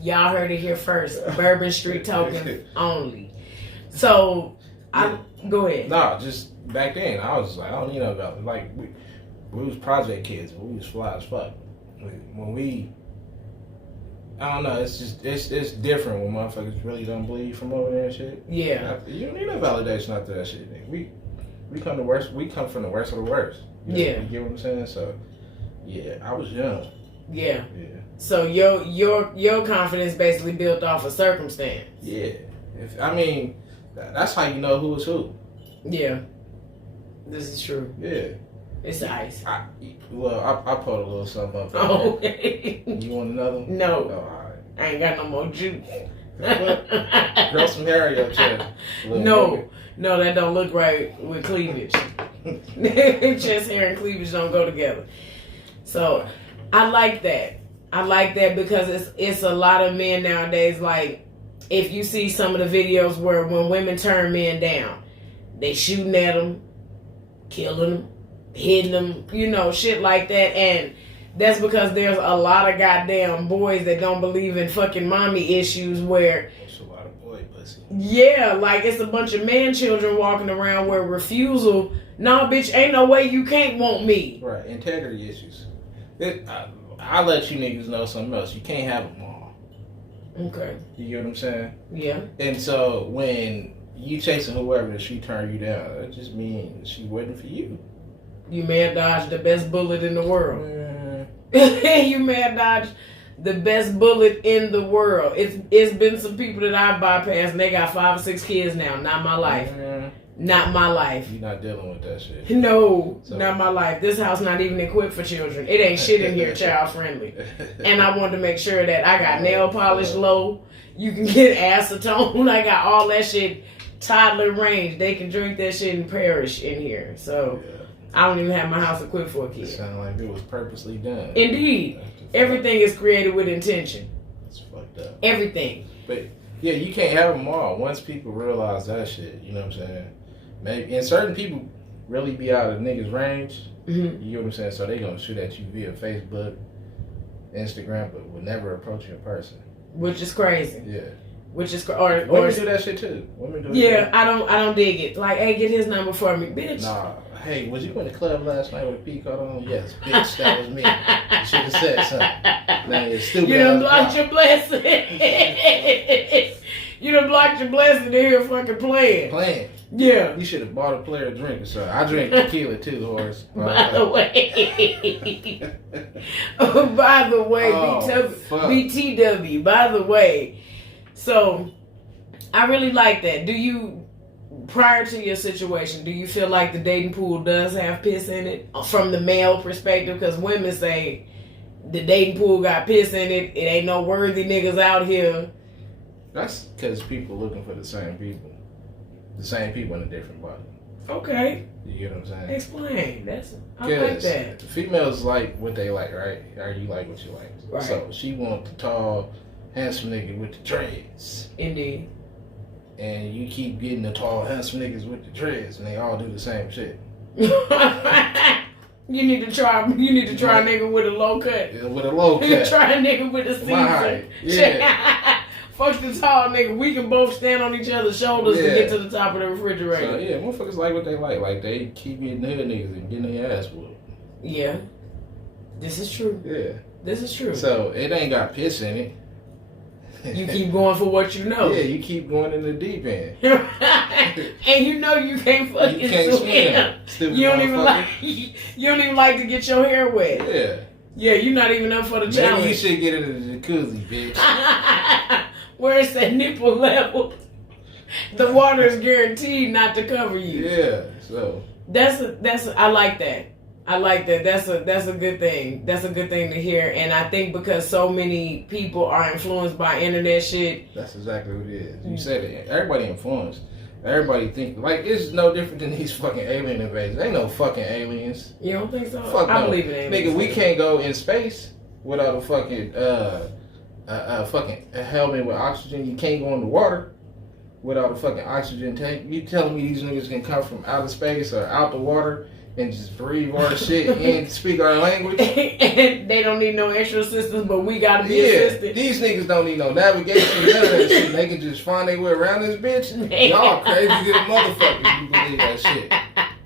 Y'all heard it here first. Bourbon Street tokens only. So, go ahead. No, just back then, I was like, I don't need no validation. Like, we was project kids. We was fly as fuck. When we, I don't know, it's just, it's different when motherfuckers really don't believe from over there and shit. Yeah. You don't need no validation after that shit, nigga. We come from the worst of the worst. You know, Yeah. You get what I'm saying? So, yeah, I was young. Yeah. Yeah. So your confidence basically built off of circumstance. Yeah. That's how you know who is who. Yeah. This is true. Yeah. It's ice. I put a little something up there. Oh, okay. You want another one? No. Oh, all right. I ain't got no more juice. Grow some hair in your chest. No, that don't look right with cleavage. Chest hair and cleavage don't go together. So I like that. I like that because it's a lot of men nowadays. Like, if you see some of the videos where when women turn men down, they shooting at them, killing them, hitting them, you know, shit like that. And that's because there's a lot of goddamn boys that don't believe in fucking mommy issues where It's a lot of boy pussy. yeah, like it's a bunch of man children walking around where refusal, nah bitch, ain't no way you can't want me. Right, integrity issues. I'll let you niggas know something else. You can't have them all. Okay. You get what I'm saying? Yeah. And so when you chasing whoever and she turn you down, that just means she waiting for you. You may have dodged the best bullet in the world. Man. You may have dodged the best bullet in the world. It's been some people that I've bypassed and they got 5 or 6 kids now. Not my life. Man. Not my life. You're not dealing with that shit. No, So- not my life. This house not even equipped for children. It ain't shit in here child friendly. And I wanted to make sure that I got nail polish low. You can get acetone. I got all that shit toddler range. They can drink that shit and perish in here. So Yeah. I don't even have my house equipped for a It kid. sounded like it was purposely done. Indeed. Everything is created with intention. It's fucked up. Everything. But yeah, you can't have them all. Once people realize that shit, you know what I'm saying? Maybe, and certain people really be out of niggas' range. Mm-hmm. You know what I'm saying? So they gonna shoot at you via Facebook, Instagram, but will never approach you in person. Which is crazy. Yeah. Which is Women do that shit too. Women do yeah. that. I don't dig it. Like, hey, get his number for me, bitch. Nah. Hey, was you in the club last night with a peacoat on? Yes, bitch, that was me. You should have said something. Now you're stupid. You done blocked your blessing. You done blocked your blessing to hear fucking playing. Playing. Yeah. You should have bought a player a drink or something. I drink tequila too, Horace. By the way. By the way, BTW. By the way. So, I really like that. Do you, prior to your situation, do you feel like the dating pool does have piss in it? From the male perspective? Because women say the dating pool got piss in it. It ain't no worthy niggas out here. That's because people looking for the same people. The same people in a different body. Okay. You get what I'm saying? Explain. I like that. Females like what they like, right? Or you like what you like. Right. So she want the tall, handsome nigga with the dreads. Indeed. And you keep getting the tall, handsome niggas with the dreads, and they all do the same shit. You need to try a nigga with a low cut. Yeah, with a low cut. Try a nigga with a My Caesar. height. Yeah. Fuck the tall nigga. We can both stand on each other's shoulders to get to the top of the refrigerator. So yeah, motherfuckers like what they like. Like they keep getting hood niggas and getting their ass whooped. Yeah. This is true. Yeah. This is true. So it ain't got piss in it. You keep going for what you know. Yeah, you keep going in the deep end. And you know you can't fucking You can't swim. Stupid You don't even motherfucker. like to get your hair wet. Yeah. Yeah, you're not even up for the Maybe challenge. you should get into the jacuzzi, bitch. Where it's at nipple level. The water is guaranteed not to cover you. Yeah. So I like that. I like that. That's a good thing. That's a good thing to hear. And I think because so many people are influenced by internet shit. that's exactly what it is. You said it. Everybody influenced. Everybody think like it's no different than these fucking alien invasions. Ain't no fucking aliens. You don't think so? Fuck I no. believe in aliens. Nigga, we can't go in space without a fucking fucking helmet with oxygen. You can't go in the water without a fucking oxygen tank. You telling me these niggas can come from outer space or out the water and just breathe our shit and speak our language. And they don't need no extra assistance, but we gotta be assisted. These niggas don't need no navigation, none of that shit. They can just find their way around this bitch. Y'all crazy little motherfuckers. You believe that shit?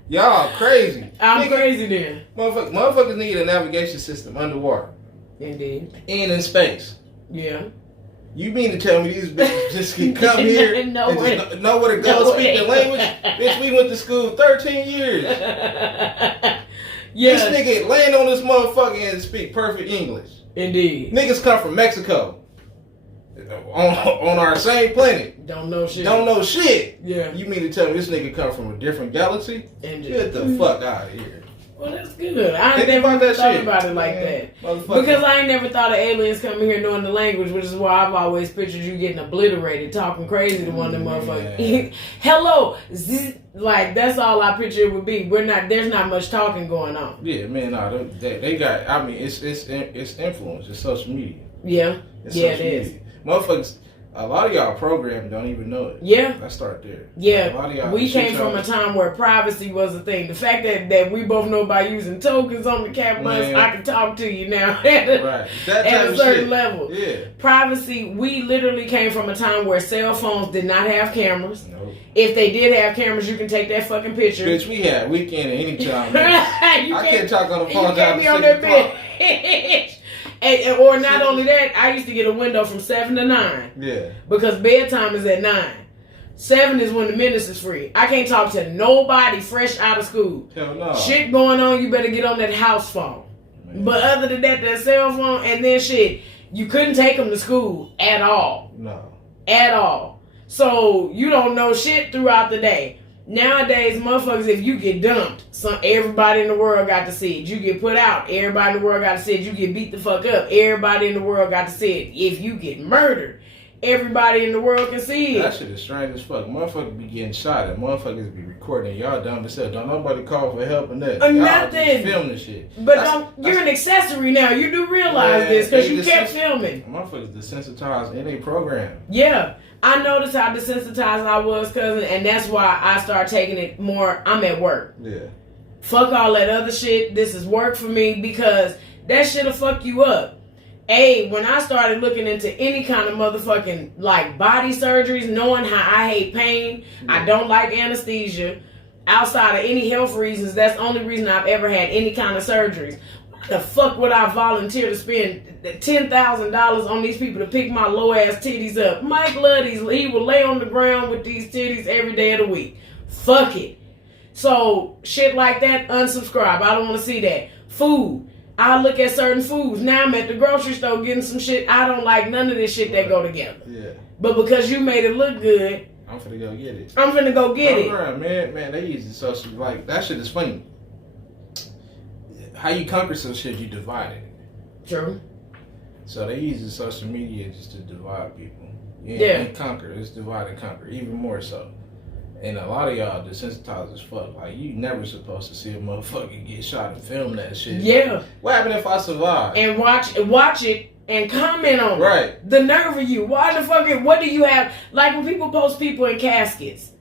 Y'all crazy. I'm crazy then. Motherfuckers need a navigation system underwater. Indeed. And in space. Yeah. You mean to tell me these bitches just can come here and just know where to go, speak their language? Bitch, we went to school 13 years. This nigga land on this motherfucker and speak perfect English. Indeed. Niggas come from Mexico. On our same planet. Don't know shit. Don't know shit. Yeah. You mean to tell me this nigga come from a different galaxy? Get the fuck out of here. Well, that's good. I ain't never thought about it like that. Because I ain't never thought of aliens coming here knowing the language, which is why I've always pictured you getting obliterated, talking crazy to one of them motherfuckers. Hello. Like, that's all I picture it would be. There's not much talking going on. Yeah, man, no, they got, I mean, it's influence. It's social media. Yeah. It's it social is. Media. Motherfuckers, a lot of y'all programmed don't even know it. Yeah. Let's start there. Yeah. A lot of y'all, we came from a time where privacy was a thing. The fact that we both know about using tokens on the cat bus, I can talk to you now at a certain level. Yeah. Privacy, we literally came from a time where cell phones did not have cameras. Nope. If they did have cameras, you can take that fucking picture. Bitch, we had weekend at any time. I can't talk on the phone. You can't be on that bitch. Or not only that, I used to get a window from 7 to 9. Yeah. Because bedtime is at 9. 7 is when the minutes is free. I can't talk to nobody fresh out of school. Hell no. Shit going on, you better get on that house phone. Man. But other than that cell phone, and then shit, you couldn't take them to school at all. No. At all. So you don't know shit throughout the day. Nowadays, motherfuckers, if you get dumped, everybody in the world got to see it. You get put out, everybody in the world got to see it. You get beat the fuck up, everybody in the world got to see it. If you get murdered, everybody in the world can see it. That shit is strange as fuck. Motherfuckers be getting shot and motherfuckers be recording. Y'all dumb as hell. Don't nobody call for help or nothing. Y'all just film this shit. But you're an accessory now. You do realize this because you kept filming. Motherfuckers desensitized in a program. Yeah. I noticed how desensitized I was, cousin, and that's why I started taking it more. I'm at work. Yeah. Fuck all that other shit. This is work for me because that shit'll fuck you up. When I started looking into any kind of motherfucking like body surgeries, knowing how I hate pain, I don't like anesthesia. Outside of any health reasons, that's the only reason I've ever had any kind of surgeries. Why the fuck would I volunteer to spend $10,000 on these people to pick my low ass titties up? Mike Luddy's, he will lay on the ground with these titties every day of the week. Fuck it. So shit like that, unsubscribe. I don't want to see that. Food. I look at certain foods. Now I'm at the grocery store getting some shit. I don't like none of this shit that go together. Yeah. But because you made it look good, I'm finna go get it. I'm finna go get it. Right, man, they use it social, like, that shit is funny. How you conquer some shit, you divide it. True. So they use social media just to divide people. And conquer. It's divide and conquer, even more so. And a lot of y'all desensitized as fuck. Like, you never supposed to see a motherfucker get shot and film that shit. Yeah. Like, what happened if I survive? And watch it and comment on it. Right. The nerve of you. Why the fuck? What do you have? Like when people post people in caskets.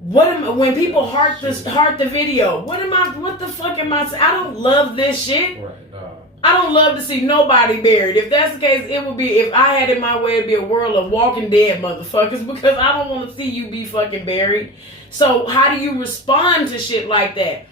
When people heart the video. What the fuck am I saying? I don't love this shit. Right. I don't love to see nobody buried. If that's the case, it would be, if I had it my way, it'd be a world of Walking Dead motherfuckers, because I don't want to see you be fucking buried. So how do you respond to shit like that?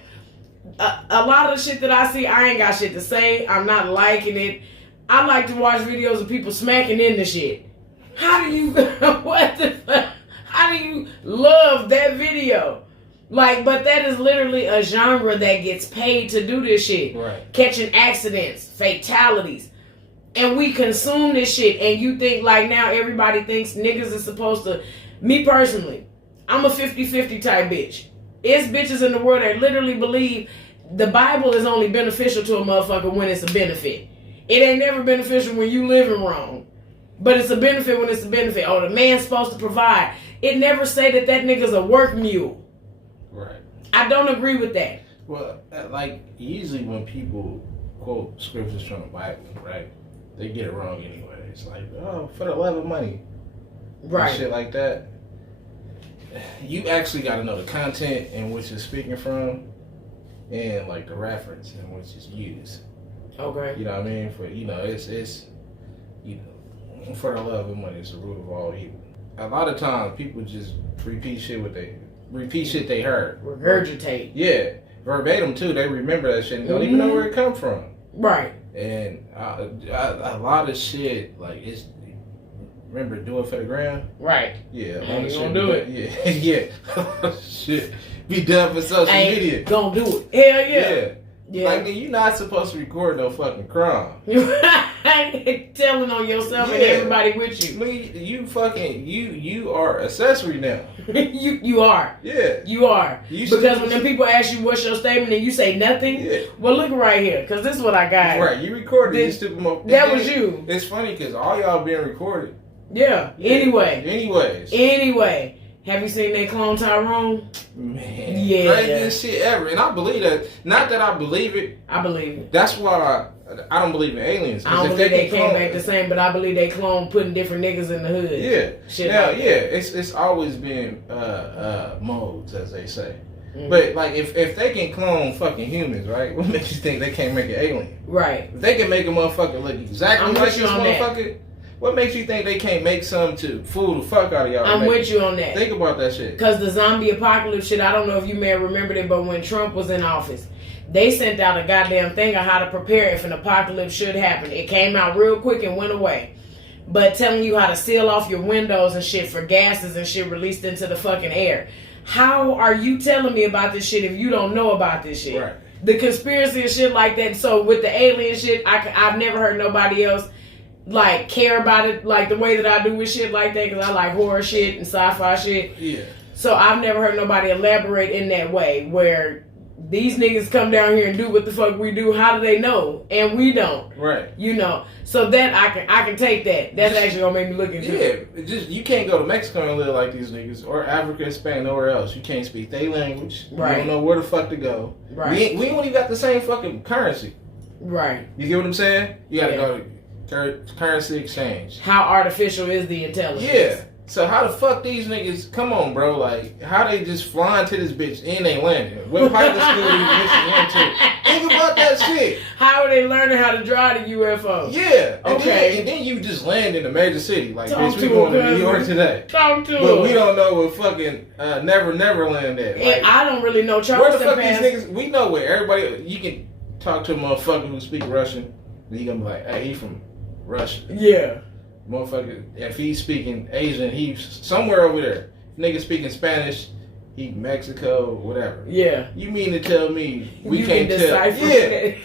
A lot of the shit that I see, I ain't got shit to say. I'm not liking it. I like to watch videos of people smacking into shit. How do you, what the fuck? How do you love that video? Like, but that is literally a genre that gets paid to do this shit. Right. Catching accidents, fatalities. And we consume this shit. And you think, like, now everybody thinks niggas is supposed to... Me personally, I'm a 50-50 type bitch. It's bitches in the world that literally believe the Bible is only beneficial to a motherfucker when it's a benefit. It ain't never beneficial when you living wrong. But it's a benefit when it's a benefit. Oh, the man's supposed to provide. It never say that nigga's a work mule. Right. I don't agree with that. Well, like, usually when people quote scriptures from the Bible, right, they get it wrong anyway. It's like, oh, for the love of money. Right. And shit like that. You actually got to know the content in which you're speaking from and like the reference in which it's used. Okay. You know what I mean? For it's for the love of money, it's the root of all evil. A lot of times people just repeat shit they heard. Regurgitate. Yeah, verbatim too. They remember that shit and don't even know where it come from. Right. And a lot of shit like it's. Remember, do it for the gram? Right. Yeah. Ain't gonna do it. Yeah. Shit. Be done for social media. Gonna do it. Hell yeah. Yeah. Like, you're not supposed to record no fucking crime. Telling on yourself and everybody with you. You are accessory now. you are. Yeah. You are. Because when them people ask you what's your statement and you say nothing, well, look right here, because this is what I got. Right. You recorded this stupid motherfucker. That was you. It's funny because all y'all being recorded. Yeah. Anyway. Have you seen that clone Tyrone? Man. Yeah. Craziest shit ever. And I believe that. Not that I believe it. I believe it. That's why I don't believe in aliens. I don't believe they came back the same, but I believe they cloned putting different niggas in the hood. Yeah. Shit now, like that. it's always been modes, as they say. Mm-hmm. But like if they can clone fucking humans, right? What makes you think they can't make an alien? Right. If they can make a motherfucker look exactly like this motherfucker, what makes you think they can't make some to fool the fuck out of y'all? I'm with you on that. Think about that shit. Because the zombie apocalypse shit, I don't know if you may have remembered it, but when Trump was in office, they sent out a goddamn thing on how to prepare if an apocalypse should happen. It came out real quick and went away. But telling you how to seal off your windows and shit for gases and shit released into the fucking air. How are you telling me about this shit if you don't know about this shit? Right. The conspiracy and shit like that. So with the alien shit, I've never heard nobody else like care about it like the way that I do with shit like that, because I like horror shit and sci-fi shit. Yeah. So I've never heard nobody elaborate in that way where these niggas come down here and do what the fuck we do. How do they know? And we don't. Right. So that I can take that. That's actually gonna make me look into it. Yeah. Just you can't go to Mexico and live like these niggas, or Africa, Spain, nowhere else. You can't speak their language. Right. You don't know where the fuck to go. Right. We ain't even got the same fucking currency. Right. You get what I'm saying? You gotta go to currency exchange. How artificial is the intelligence? Yeah. So how the fuck these niggas? Come on, bro. Like, how they just flying to this bitch and they landing? What pilot school you missing into? Think about that shit. How are they learning how to drive the UFO? Yeah. Okay. And then you just land in a major city. Like, Talk bitch, we going to New York today. Talk to But we don't know what fucking Never land at. Like, and I don't really know Charleston. Where the fuck these niggas? We know where everybody. You can talk to a motherfucker who speak Russian. And he gonna be like, hey, he from Russia. Yeah. Motherfucker, if he's speaking Asian, he's somewhere over there. Nigga speaking Spanish, he Mexico, whatever. Yeah. You mean to tell me we can't tell? Yeah.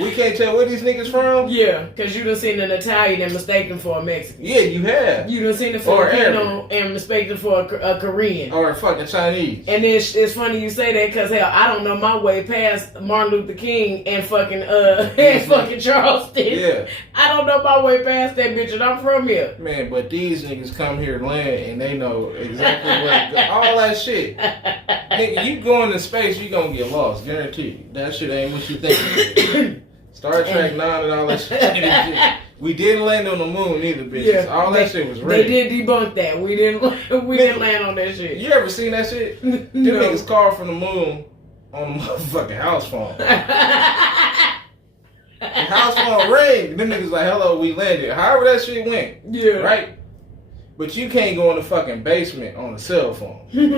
We can't tell where these niggas from? Yeah, because you done seen an Italian and mistaken for a Mexican. Yeah, you have. You done seen a Filipino and mistaken for a Korean. Or a fucking Chinese. And it's funny you say that because, hell, I don't know my way past Martin Luther King and fucking and fucking Charleston. Yeah. I don't know my way past that bitch, and I'm from here. Man, but these niggas come here and land and they know exactly where all that shit. Nigga, you going to space, you gonna get lost, guaranteed. That shit ain't what you think. Star Trek 9 and all that shit. We didn't land on the moon either, bitches. Yeah, all that shit was real. They did debunk that. We didn't land on that shit. You ever seen that shit? Them niggas called from the moon on the motherfucking house phone. The house phone rang. Them niggas like, hello, we landed. However that shit went. Yeah. Right? But you can't go in the fucking basement on a cell phone. Think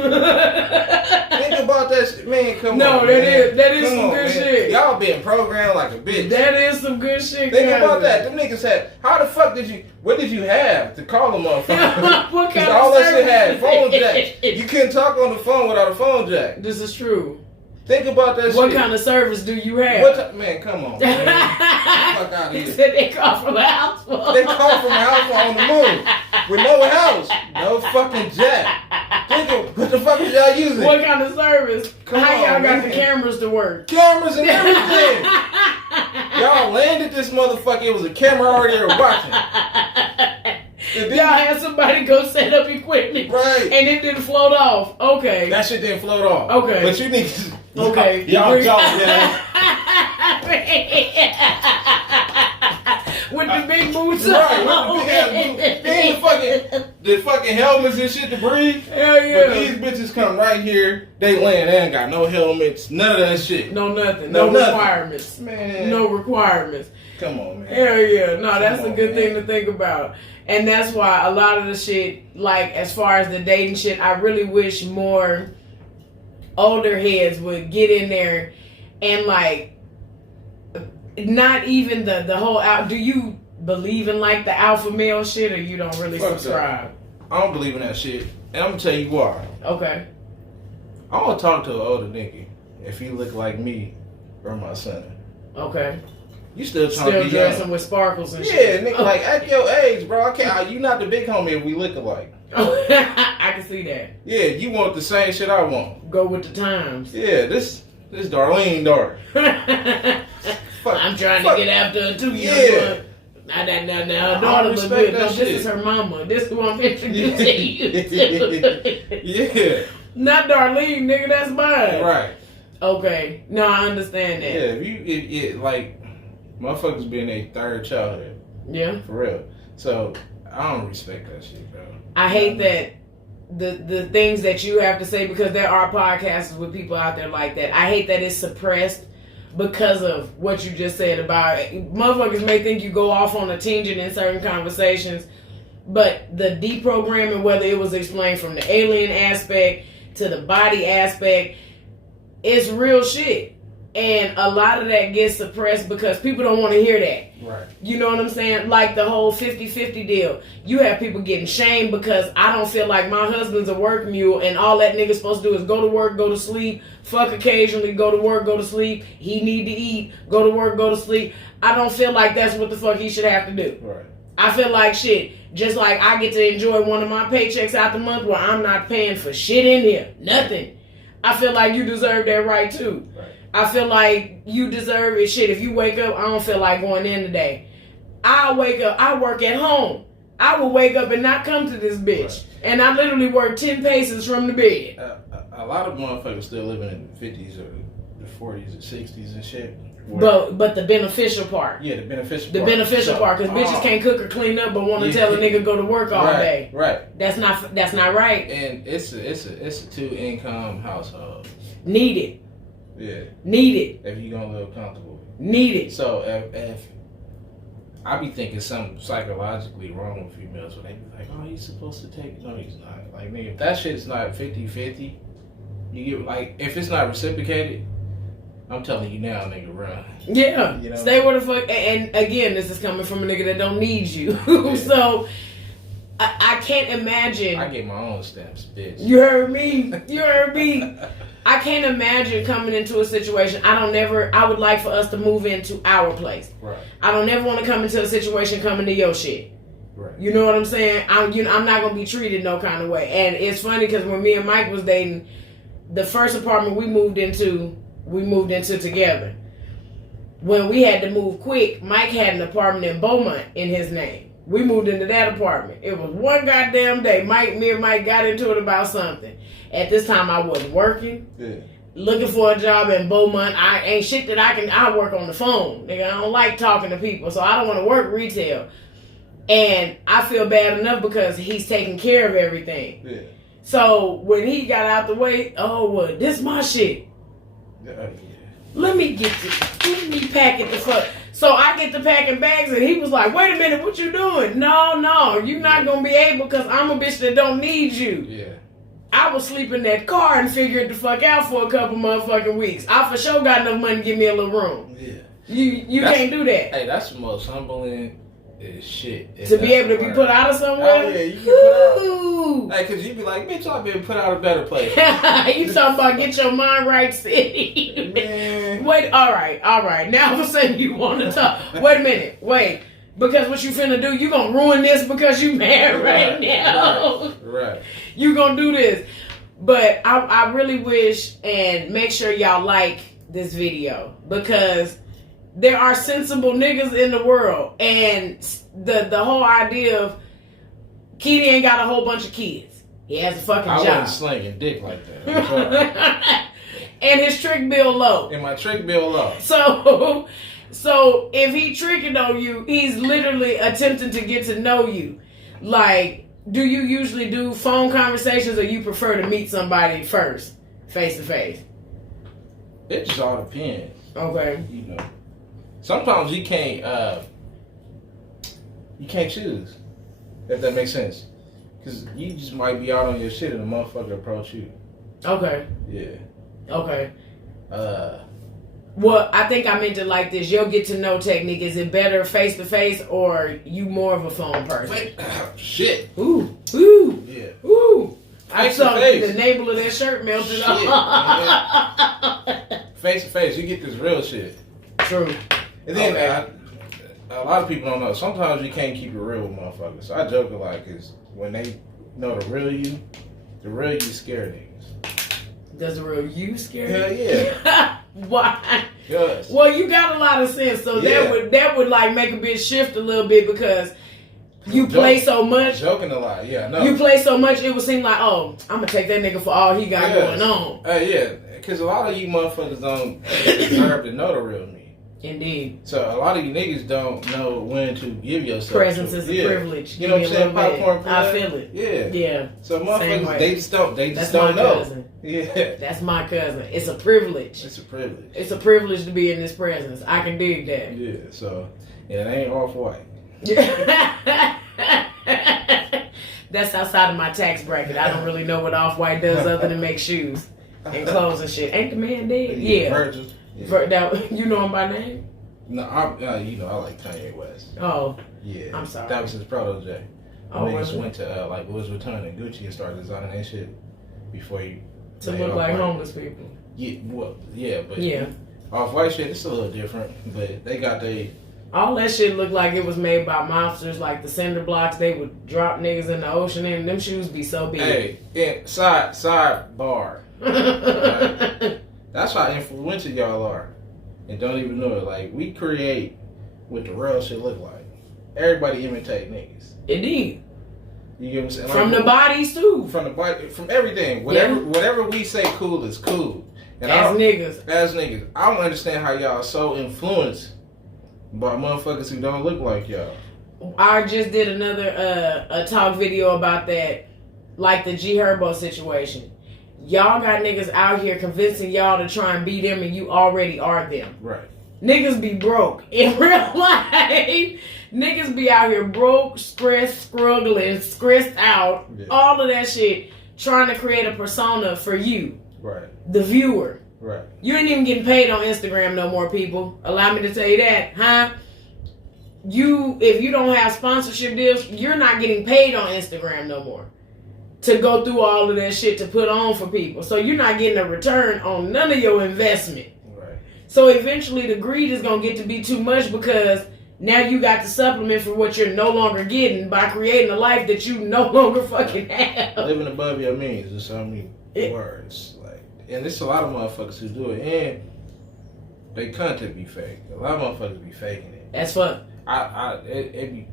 about that shit. Man, come on. No, that is some good shit. Y'all being programmed like a bitch. That is some good shit. Think about that. Them niggas had, how the fuck what did you have to call them motherfucker? What kind of all that shit had phone jacks. You couldn't talk on the phone without a phone jack. This is true. Think about that shit. What kind of service do you have? Man, come on. Man. Fuck out of here. He said they call from a house phone. They call from a house phone on the moon. With no house. No fucking jack. Think of what the fuck is y'all using? What kind of service? How y'all got the cameras to work? Cameras and everything. Y'all landed this motherfucker. It was a camera already there watching. Y'all had somebody go set up equipment. Right. And it didn't float off. Okay. That shit didn't float off. Okay. But you niggas. Okay. Y'all yeah. When with the big boots Right, on. with the big ass boots. The fucking helmets and shit to breathe. Hell yeah. But these bitches come right here, they laying, they ain't got no helmets, none of that shit. No nothing. No No nothing. requirements. Man. No requirements. Come on, man. Hell yeah. No, that's Come a on, good thing man. to think about. And that's why a lot of the shit, like as far as the dating shit, I really wish more older heads would get in there and like, not even the whole out. Do you believe in like the alpha male shit, or you don't really Fuck subscribe? I don't believe in that shit. And I'm gonna tell you why. Okay. I don't talk to an older nigga if he look like me or my son. Okay. You still trying Still to be dressing young. with sparkles and Yeah, shit. nigga, like at your age, bro. I can't. You not the big homie if we look alike. I can see that. Yeah, you want the same shit I want. Go with the times. Yeah, this Darlene daughter. Fuck, I'm trying fuck. to get after her too. Yeah. Now, I daughter look respect good. that No, this shit. is her mama. This is who I'm introducing you to. Yeah, Not Darlene, nigga. That's mine. right. Okay. No, I understand that. Yeah, if like motherfuckers being their third childhood, Yeah. for real. So I don't respect that shit, bro. I hate that the things that you have to say, because there are podcasts with people out there like that. I hate that it's suppressed because of what you just said about it. Motherfuckers may think you go off on a tangent in certain conversations, but the deprogramming, whether it was explained from the alien aspect to the body aspect, it's real shit. And a lot of that gets suppressed because people don't want to hear that. Right. You know what I'm saying? Like the whole 50-50 deal. You have people getting shamed because I don't feel like my husband's a work mule and all that nigga's supposed to do is go to work, go to sleep, fuck occasionally, go to work, go to sleep. He need to eat, go to work, go to sleep. I don't feel like that's what the fuck he should have to do. Right. I feel like shit. Just like I get to enjoy one of my paychecks out the month where I'm not paying for shit in here. Nothing. I feel like you deserve that right too. Right. I feel like you deserve it. Shit, if you wake up, I don't feel like going in today. I'll wake up, I work at home. I will wake up and not come to this bitch. Right. And I literally work 10 paces from the bed. A lot of motherfuckers still living in the 50s or the 40s or 60s and shit. But the beneficial part. Yeah, the beneficial The part. beneficial part, because bitches can't cook or clean up but want to tell a nigga go to work all day. Right. That's not right. And it's a 2-income household. Need it. Yeah. Need it. If you gonna live comfortable. Need it. So if I be thinking something psychologically wrong with females, when they be like, oh, he's supposed to take. No, he's not. Like, nigga, if that shit's not 50-50, you get, like, if it's not reciprocated, I'm telling you now, nigga, run. Yeah. You know? Stay where the fuck. And again, this is coming from a nigga that don't need you. Yeah. So I can't imagine. I get my own stamps, bitch. You heard me. You heard me. I can't imagine coming into a situation. I would like for us to move into our place. Right. I don't ever want to come into a situation coming to your shit. Right. You know what I'm saying? I'm not going to be treated no kind of way. And it's funny because when me and Mike was dating, the first apartment we moved into together. When we had to move quick, Mike had an apartment in Beaumont in his name. We moved into that apartment. It was one goddamn day. Me and Mike got into it about something. At this time, I wasn't working. Yeah. Looking for a job in Beaumont. I ain't shit that I work on the phone. Nigga, I don't like talking to people, so I don't want to work retail. And I feel bad enough because he's taking care of everything. Yeah. So when he got out the way, this my shit. Yeah. Let me pack it the fuck. So I get to packing bags and he was like, wait a minute, what you doing? No, you're not going to be able because I'm a bitch that don't need you. Yeah. I was sleeping in that car and figured the fuck out for a couple motherfucking weeks. I for sure got enough money to give me a little room. Yeah. You can't do that. Hey, that's the most humbling shit. To be able to be put out of somewhere? Oh, yeah, you can put Ooh. Hey, cause you be like, bitch, I've been put out a better place. You talking about get your mind right city. Man. Wait, all right. Now all of a sudden you want to talk. Wait a minute. Wait. Because what you finna do, you gonna ruin this because you mad right now. Right. You gonna do this. But I really wish, and make sure y'all like this video, because there are sensible niggas in the world. And the whole idea of Keely ain't got a whole bunch of kids. He has a fucking I job. wasn't slinging dick like that. I'm sorry. And his trick bill low. And my trick bill low. So So if he tricking on you, he's literally attempting to get to know you. Like, do you usually do phone conversations or you prefer to meet somebody first, face to face? It just all depends. Okay. You know, sometimes you can't choose, if that makes sense. Because you just might be out on your shit and a motherfucker approach you. Okay. Yeah. Okay. Well, I think I meant it like this. Your get to know technique, is it better face to face or you more of a phone person? Shit. Ooh. Ooh. Yeah. Ooh. I Face to saw face. the navel of that shirt melted Shit, off. Face to face, you get this real shit. True. And then Okay. a lot of people don't know. Sometimes you can't keep it real with motherfuckers. So I joke a lot because when they know the real you scare niggas. Does the real you scare you? Hell yeah. Why? Yes. Well, you got a lot of sense, so Yeah. that would like make a bitch shift a little bit because you play so much. Joking a lot, yeah. No. You play so much, it would seem like, oh, I'm gonna take that nigga for all he got going on. Yeah, because a lot of you motherfuckers don't deserve to know the real me. Indeed. So a lot of you niggas don't know when to give yourself. Presence is a privilege. You know what I'm saying? Popcorn. I feel it. Yeah. Yeah. So Same motherfuckers, way. they just don't That's know. my cousin. Yeah. That's my cousin. It's a privilege. It's a privilege. It's a privilege to be in this presence. I can dig that. Yeah. So it ain't off white. That's outside of my tax bracket. I don't really know what Off-White does other than make shoes and clothes and shit. Ain't the man dead? Yeah. Virgil. Yeah. That, you know him by name? No, I like Kanye West. Oh. Yeah. I'm sorry. That was his protege. Oh, Niggas really? went to like Louis Vuitton and Gucci and started designing that shit before you. To look like homeless people. Yeah, well, yeah, but Yeah. Off-White shit, it's a little different, but they got All that shit looked like it was made by mobsters, like the cinder blocks. They would drop niggas in the ocean and them shoes be so big. Hey, yeah, side bar. Right? That's how influential y'all are. And don't even know it. Like, we create what the real shit look like. Everybody imitate niggas. Indeed. You get what I'm saying? From like, the bodies too. From the body, from everything. Whatever we say cool is cool. And As niggas. I don't understand how y'all are so influenced by motherfuckers who don't look like y'all. I just did another a talk video about that, like the G Herbo situation. Y'all got niggas out here convincing y'all to try and be them and you already are them. Right. Niggas be broke in real life. Niggas be out here broke, stressed, struggling, stressed out, all of that shit, trying to create a persona for you. Right. The viewer. Right. You ain't even getting paid on Instagram no more, people. Allow me to tell you that, huh? If you don't have sponsorship deals, you're not getting paid on Instagram no more to go through all of that shit to put on for people. So you're not getting a return on none of your investment. Right. So eventually the greed is going to get to be too much because now you got to supplement for what you're no longer getting by creating a life that you no longer fucking have. Living above your means is so many words. Like, and there's a lot of motherfuckers who do it, and they content be fake. A lot of motherfuckers be faking it. That's fun. It be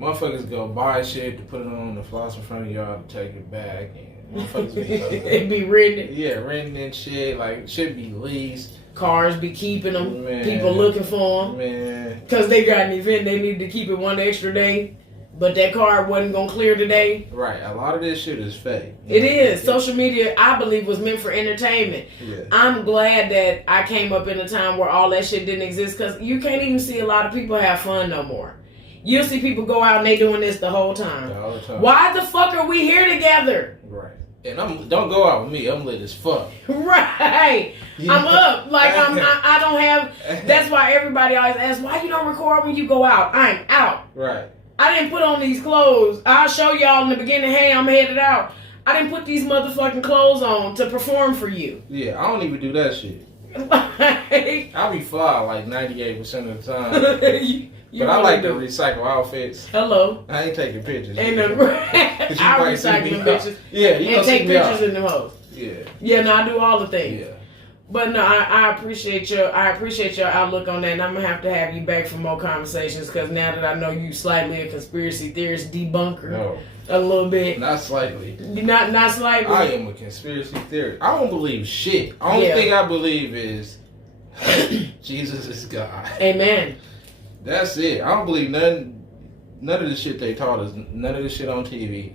motherfuckers go buy shit to put it on the floss in front of y'all to take it back, and motherfuckers be it be renting. Yeah, renting and shit. Like, shit be leased. Cars be keeping them. Man. People looking for them. Man. Because they got an event, they need to keep it one extra day. But that car wasn't going to clear today. Right. A lot of this shit is fake. It is. Social media, I believe, was meant for entertainment. Yeah. I'm glad that I came up in a time where all that shit didn't exist because you can't even see a lot of people have fun no more. You'll see people go out and they doing this the whole time. All the time. Why the fuck are we here together? Right. And don't go out with me. I'm lit as fuck. Right. Yeah. I'm up. Like I don't have. That's why everybody always asks, why you don't record when you go out? I'm out. Right. I didn't put on these clothes. I'll show y'all in the beginning. Hey, I'm headed out. I didn't put these motherfucking clothes on to perform for you. Yeah, I don't even do that shit. Like, I be fly like 98% of the time. But I like to recycle outfits. Hello. I ain't taking pictures. Ain't no, I'll recycle them bitches. Yeah, you and take pictures in them hoes. Yeah. Yeah, no, I do all the things. Yeah. But no, I appreciate your outlook on that, and I'm gonna have to have you back for more conversations because now that I know you slightly a conspiracy theorist debunker, No. a little bit, Not slightly. not slightly. I am a conspiracy theorist. I don't believe shit. Only thing I believe is Jesus is God. Amen. That's it. I don't believe none of the shit they taught us. None of the shit on TV.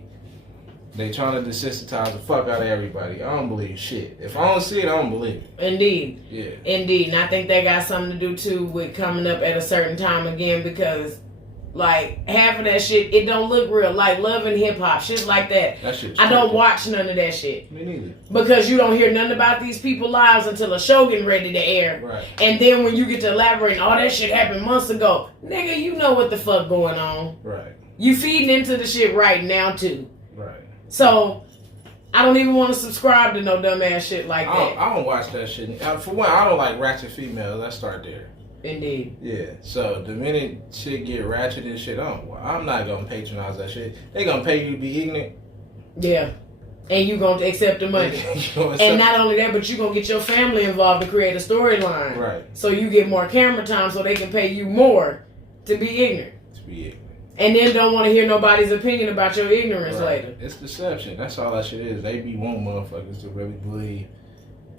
They trying to desensitize the fuck out of everybody. I don't believe shit. If I don't see it, I don't believe it. Indeed. Yeah. Indeed. And I think that got something to do too with coming up at a certain time again, because like half of that shit, it don't look real. Like Love and Hip Hop, shit like that. That shit's I don't tricky. watch none of that shit. Me neither. Because you don't hear nothing about these people's lives until a show getting ready to air. Right. And then when you get to elaborate, all that shit happened months ago. Nigga, you know what the fuck going on. Right. You feeding into the shit right now too. Right. So I don't even want to subscribe to no dumbass shit like that. I don't watch that shit. For one, I don't like ratchet females. Let's start there. Indeed. Yeah. So the minute shit get ratchet and shit, I'm not gonna patronize that shit. They gonna pay you to be ignorant. Yeah. And you gonna accept the money. And not only that, but you gonna get your family involved to create a storyline. Right. So you get more camera time so they can pay you more to be ignorant. To be ignorant. And then don't want to hear nobody's opinion about your ignorance later. It's deception. That's all that shit is. They be wanting motherfuckers to really believe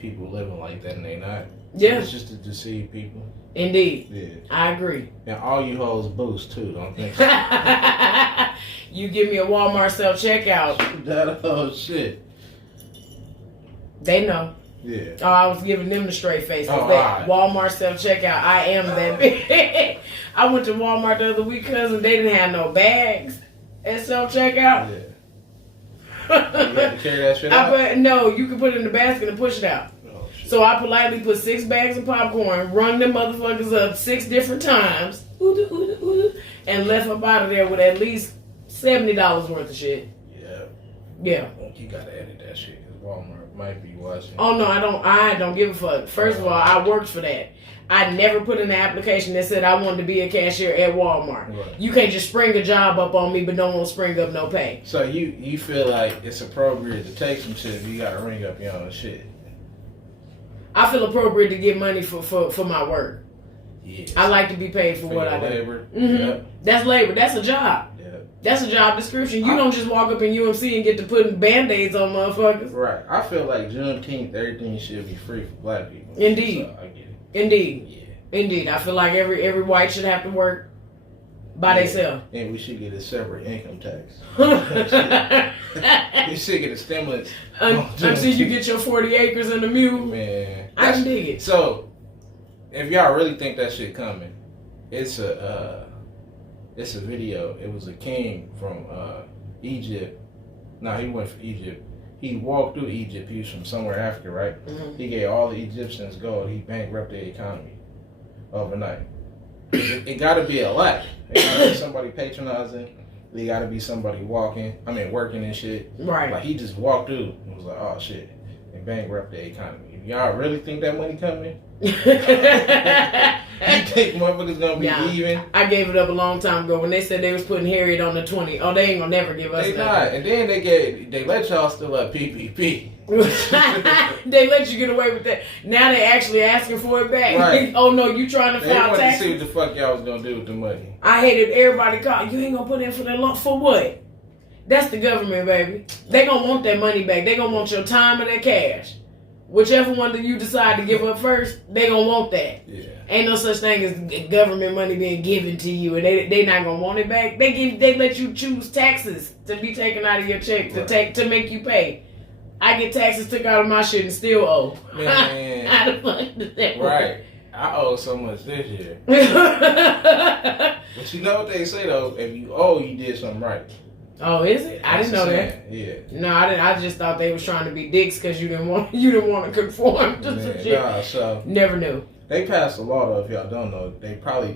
people living like that and they not. Yeah. It's just to deceive people. Indeed. Yeah. I agree. And all you hoes boost too, don't think so. You give me a Walmart self-checkout. That whole shit. They know. Yeah. Oh, I was giving them the straight face. Oh, That alright. Walmart self-checkout. I am that big. I went to Walmart the other week because they didn't have no bags at self-checkout. Yeah. You had to carry that shit out? No, you can put it in the basket and push it out. Oh, shit. So I politely put 6 bags of popcorn, rung them motherfuckers up 6 different times, and left up out of there with at least $70 worth of shit. Yeah. Yeah. You gotta edit that shit because Walmart might be watching. Oh no, I don't give a fuck. First of all, I worked for that. I never put in an application that said I wanted to be a cashier at Walmart. Right. You can't just spring a job up on me, but don't want to spring up no pay. So you feel like it's appropriate to take some shit if you gotta ring up your own shit? I feel appropriate to get money for my work. Yeah. I like to be paid for what your I do. labor. Mm-hmm. Yep. That's labor. That's a job. Yep. That's a job description. You don't just walk up in UMC and get to putting Band-Aids on motherfuckers. Right. I feel like Juneteenth, everything should be free for black people. Indeed. So I get it. Indeed. Yeah. Indeed. I feel like every white should have to work by themselves. And we should get a separate income tax. We should get a stimulus. Until you get your 40 acres and a mule. Man. I can dig it. So, if y'all really think that shit coming, it's a video. It was a king from Egypt. No, he went for Egypt. He walked through Egypt. He was from somewhere Africa, right? Mm-hmm. He gave all the Egyptians gold. He bankrupted the economy overnight. It got to be a lot. It got to be somebody patronizing. It got to be somebody working and shit. Right. Like he just walked through and was like, oh shit, and bankrupted the economy. If y'all really think that money coming, you think motherfuckers gonna be even? I gave it up a long time ago when they said they was putting Harriet on the 20. Oh, they ain't gonna never give us They that. not. And then they let y'all still up PPP. They let you get away with that. Now they actually asking for it back. Right. Oh no, you trying to They file wanted to see taxes? what the fuck y'all was gonna do with the money. I hated everybody called. You ain't gonna put in for that loan for what? That's the government, baby. They gonna want that money back. They gonna want your time and that cash. Whichever one that you decide to give up first, they gonna want that. Yeah. Ain't no such thing as government money being given to you, and they not gonna want it back. They let you choose taxes to be taken out of your check to make you pay. I get taxes took out of my shit and still owe. Man. How the fuck does that work? Right. I owe so much this year. But you know what they say though? If you owe, you did something right. Oh, is it? I didn't know that. Yeah. No, I didn't. I just thought they was trying to be dicks because you didn't want to conform to some shit. Nah, so Never knew. they passed a law though. If y'all don't know,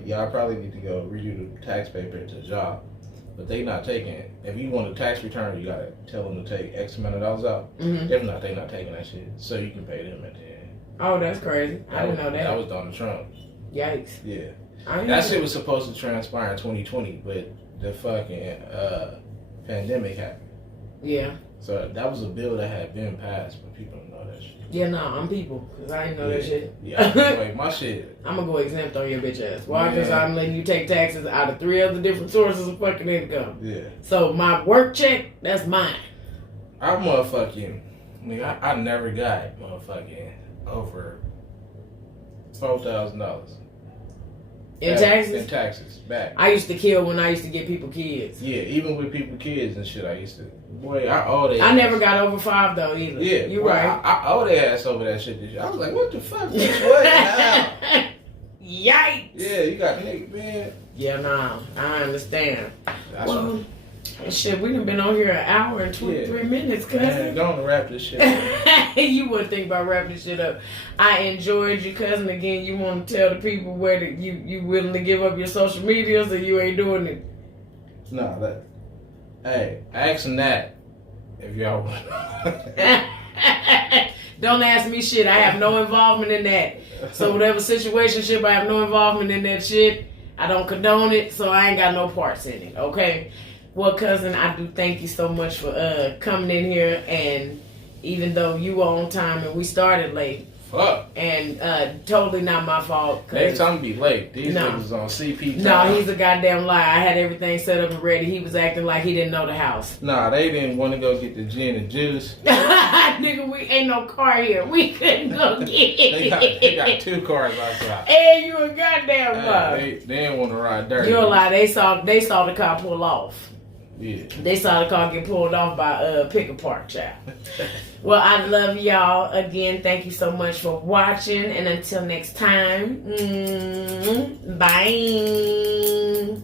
y'all probably need to go redo the tax paper to the job, but they not taking it. If you want a tax return, you gotta tell them to take X amount of dollars out. Mm-hmm. If not, they not taking that shit, so you can pay them at the end. Oh, that's crazy. I didn't know that. That was Donald Trump. Yikes. Yeah, I didn't that know shit was supposed to transpire in 2020, but the fucking pandemic happened. Yeah. So that was a bill that had been passed, but people don't know that shit. Yeah, nah, I'm people. Because I didn't know that shit. Yeah, like my shit. I'm going to go exempt on your bitch ass. Why? Because Yeah. I'm letting you take taxes out of 3 other different sources of fucking income. Yeah. So my work check, that's mine. I motherfucking, I never got motherfucking over $4,000 In taxes? In taxes back. I used to kill when I used to get people kids. Yeah, even with people kids and shit, I used to. Boy, I owe their I ass. never got over 5 though either. Yeah, you boy, right. I owe their ass over that shit this year. I was like, what the fuck? Bitch, what now? Yikes. Yeah, you got nigga, man. Yeah, nah, I understand. That's Well, shit, we done been on here an hour and 23 minutes, man, cousin. go on to wrap this shit up. You wouldn't think about wrapping this shit up. I enjoyed you, cousin. Again, you want to tell the people where you willing to give up your social medias or you ain't doing it? No, that. Hey, ask them that if y'all want. Don't ask me shit. I have no involvement in that. So whatever situationship, I have no involvement in that shit. I don't condone it, so I ain't got no parts in it. Okay. Well, cousin, I do thank you so much for coming in here, and even though you were on time and we started late, Fuck. and totally not my fault. Next time be late. These niggas on CP time. No, he's a goddamn liar. I had everything set up and ready. He was acting like he didn't know the house. Nah, they didn't want to go get the gin and juice. Nigga, we ain't no car here. We couldn't go get it. They got 2 cars outside. Hey, you a goddamn lie. They didn't want to ride dirty. You a lie. They saw the car pull off. Yeah. They saw the car get pulled off by Pick a Park, child. Well, I love y'all. Again, thank you so much for watching. And until next time, bye.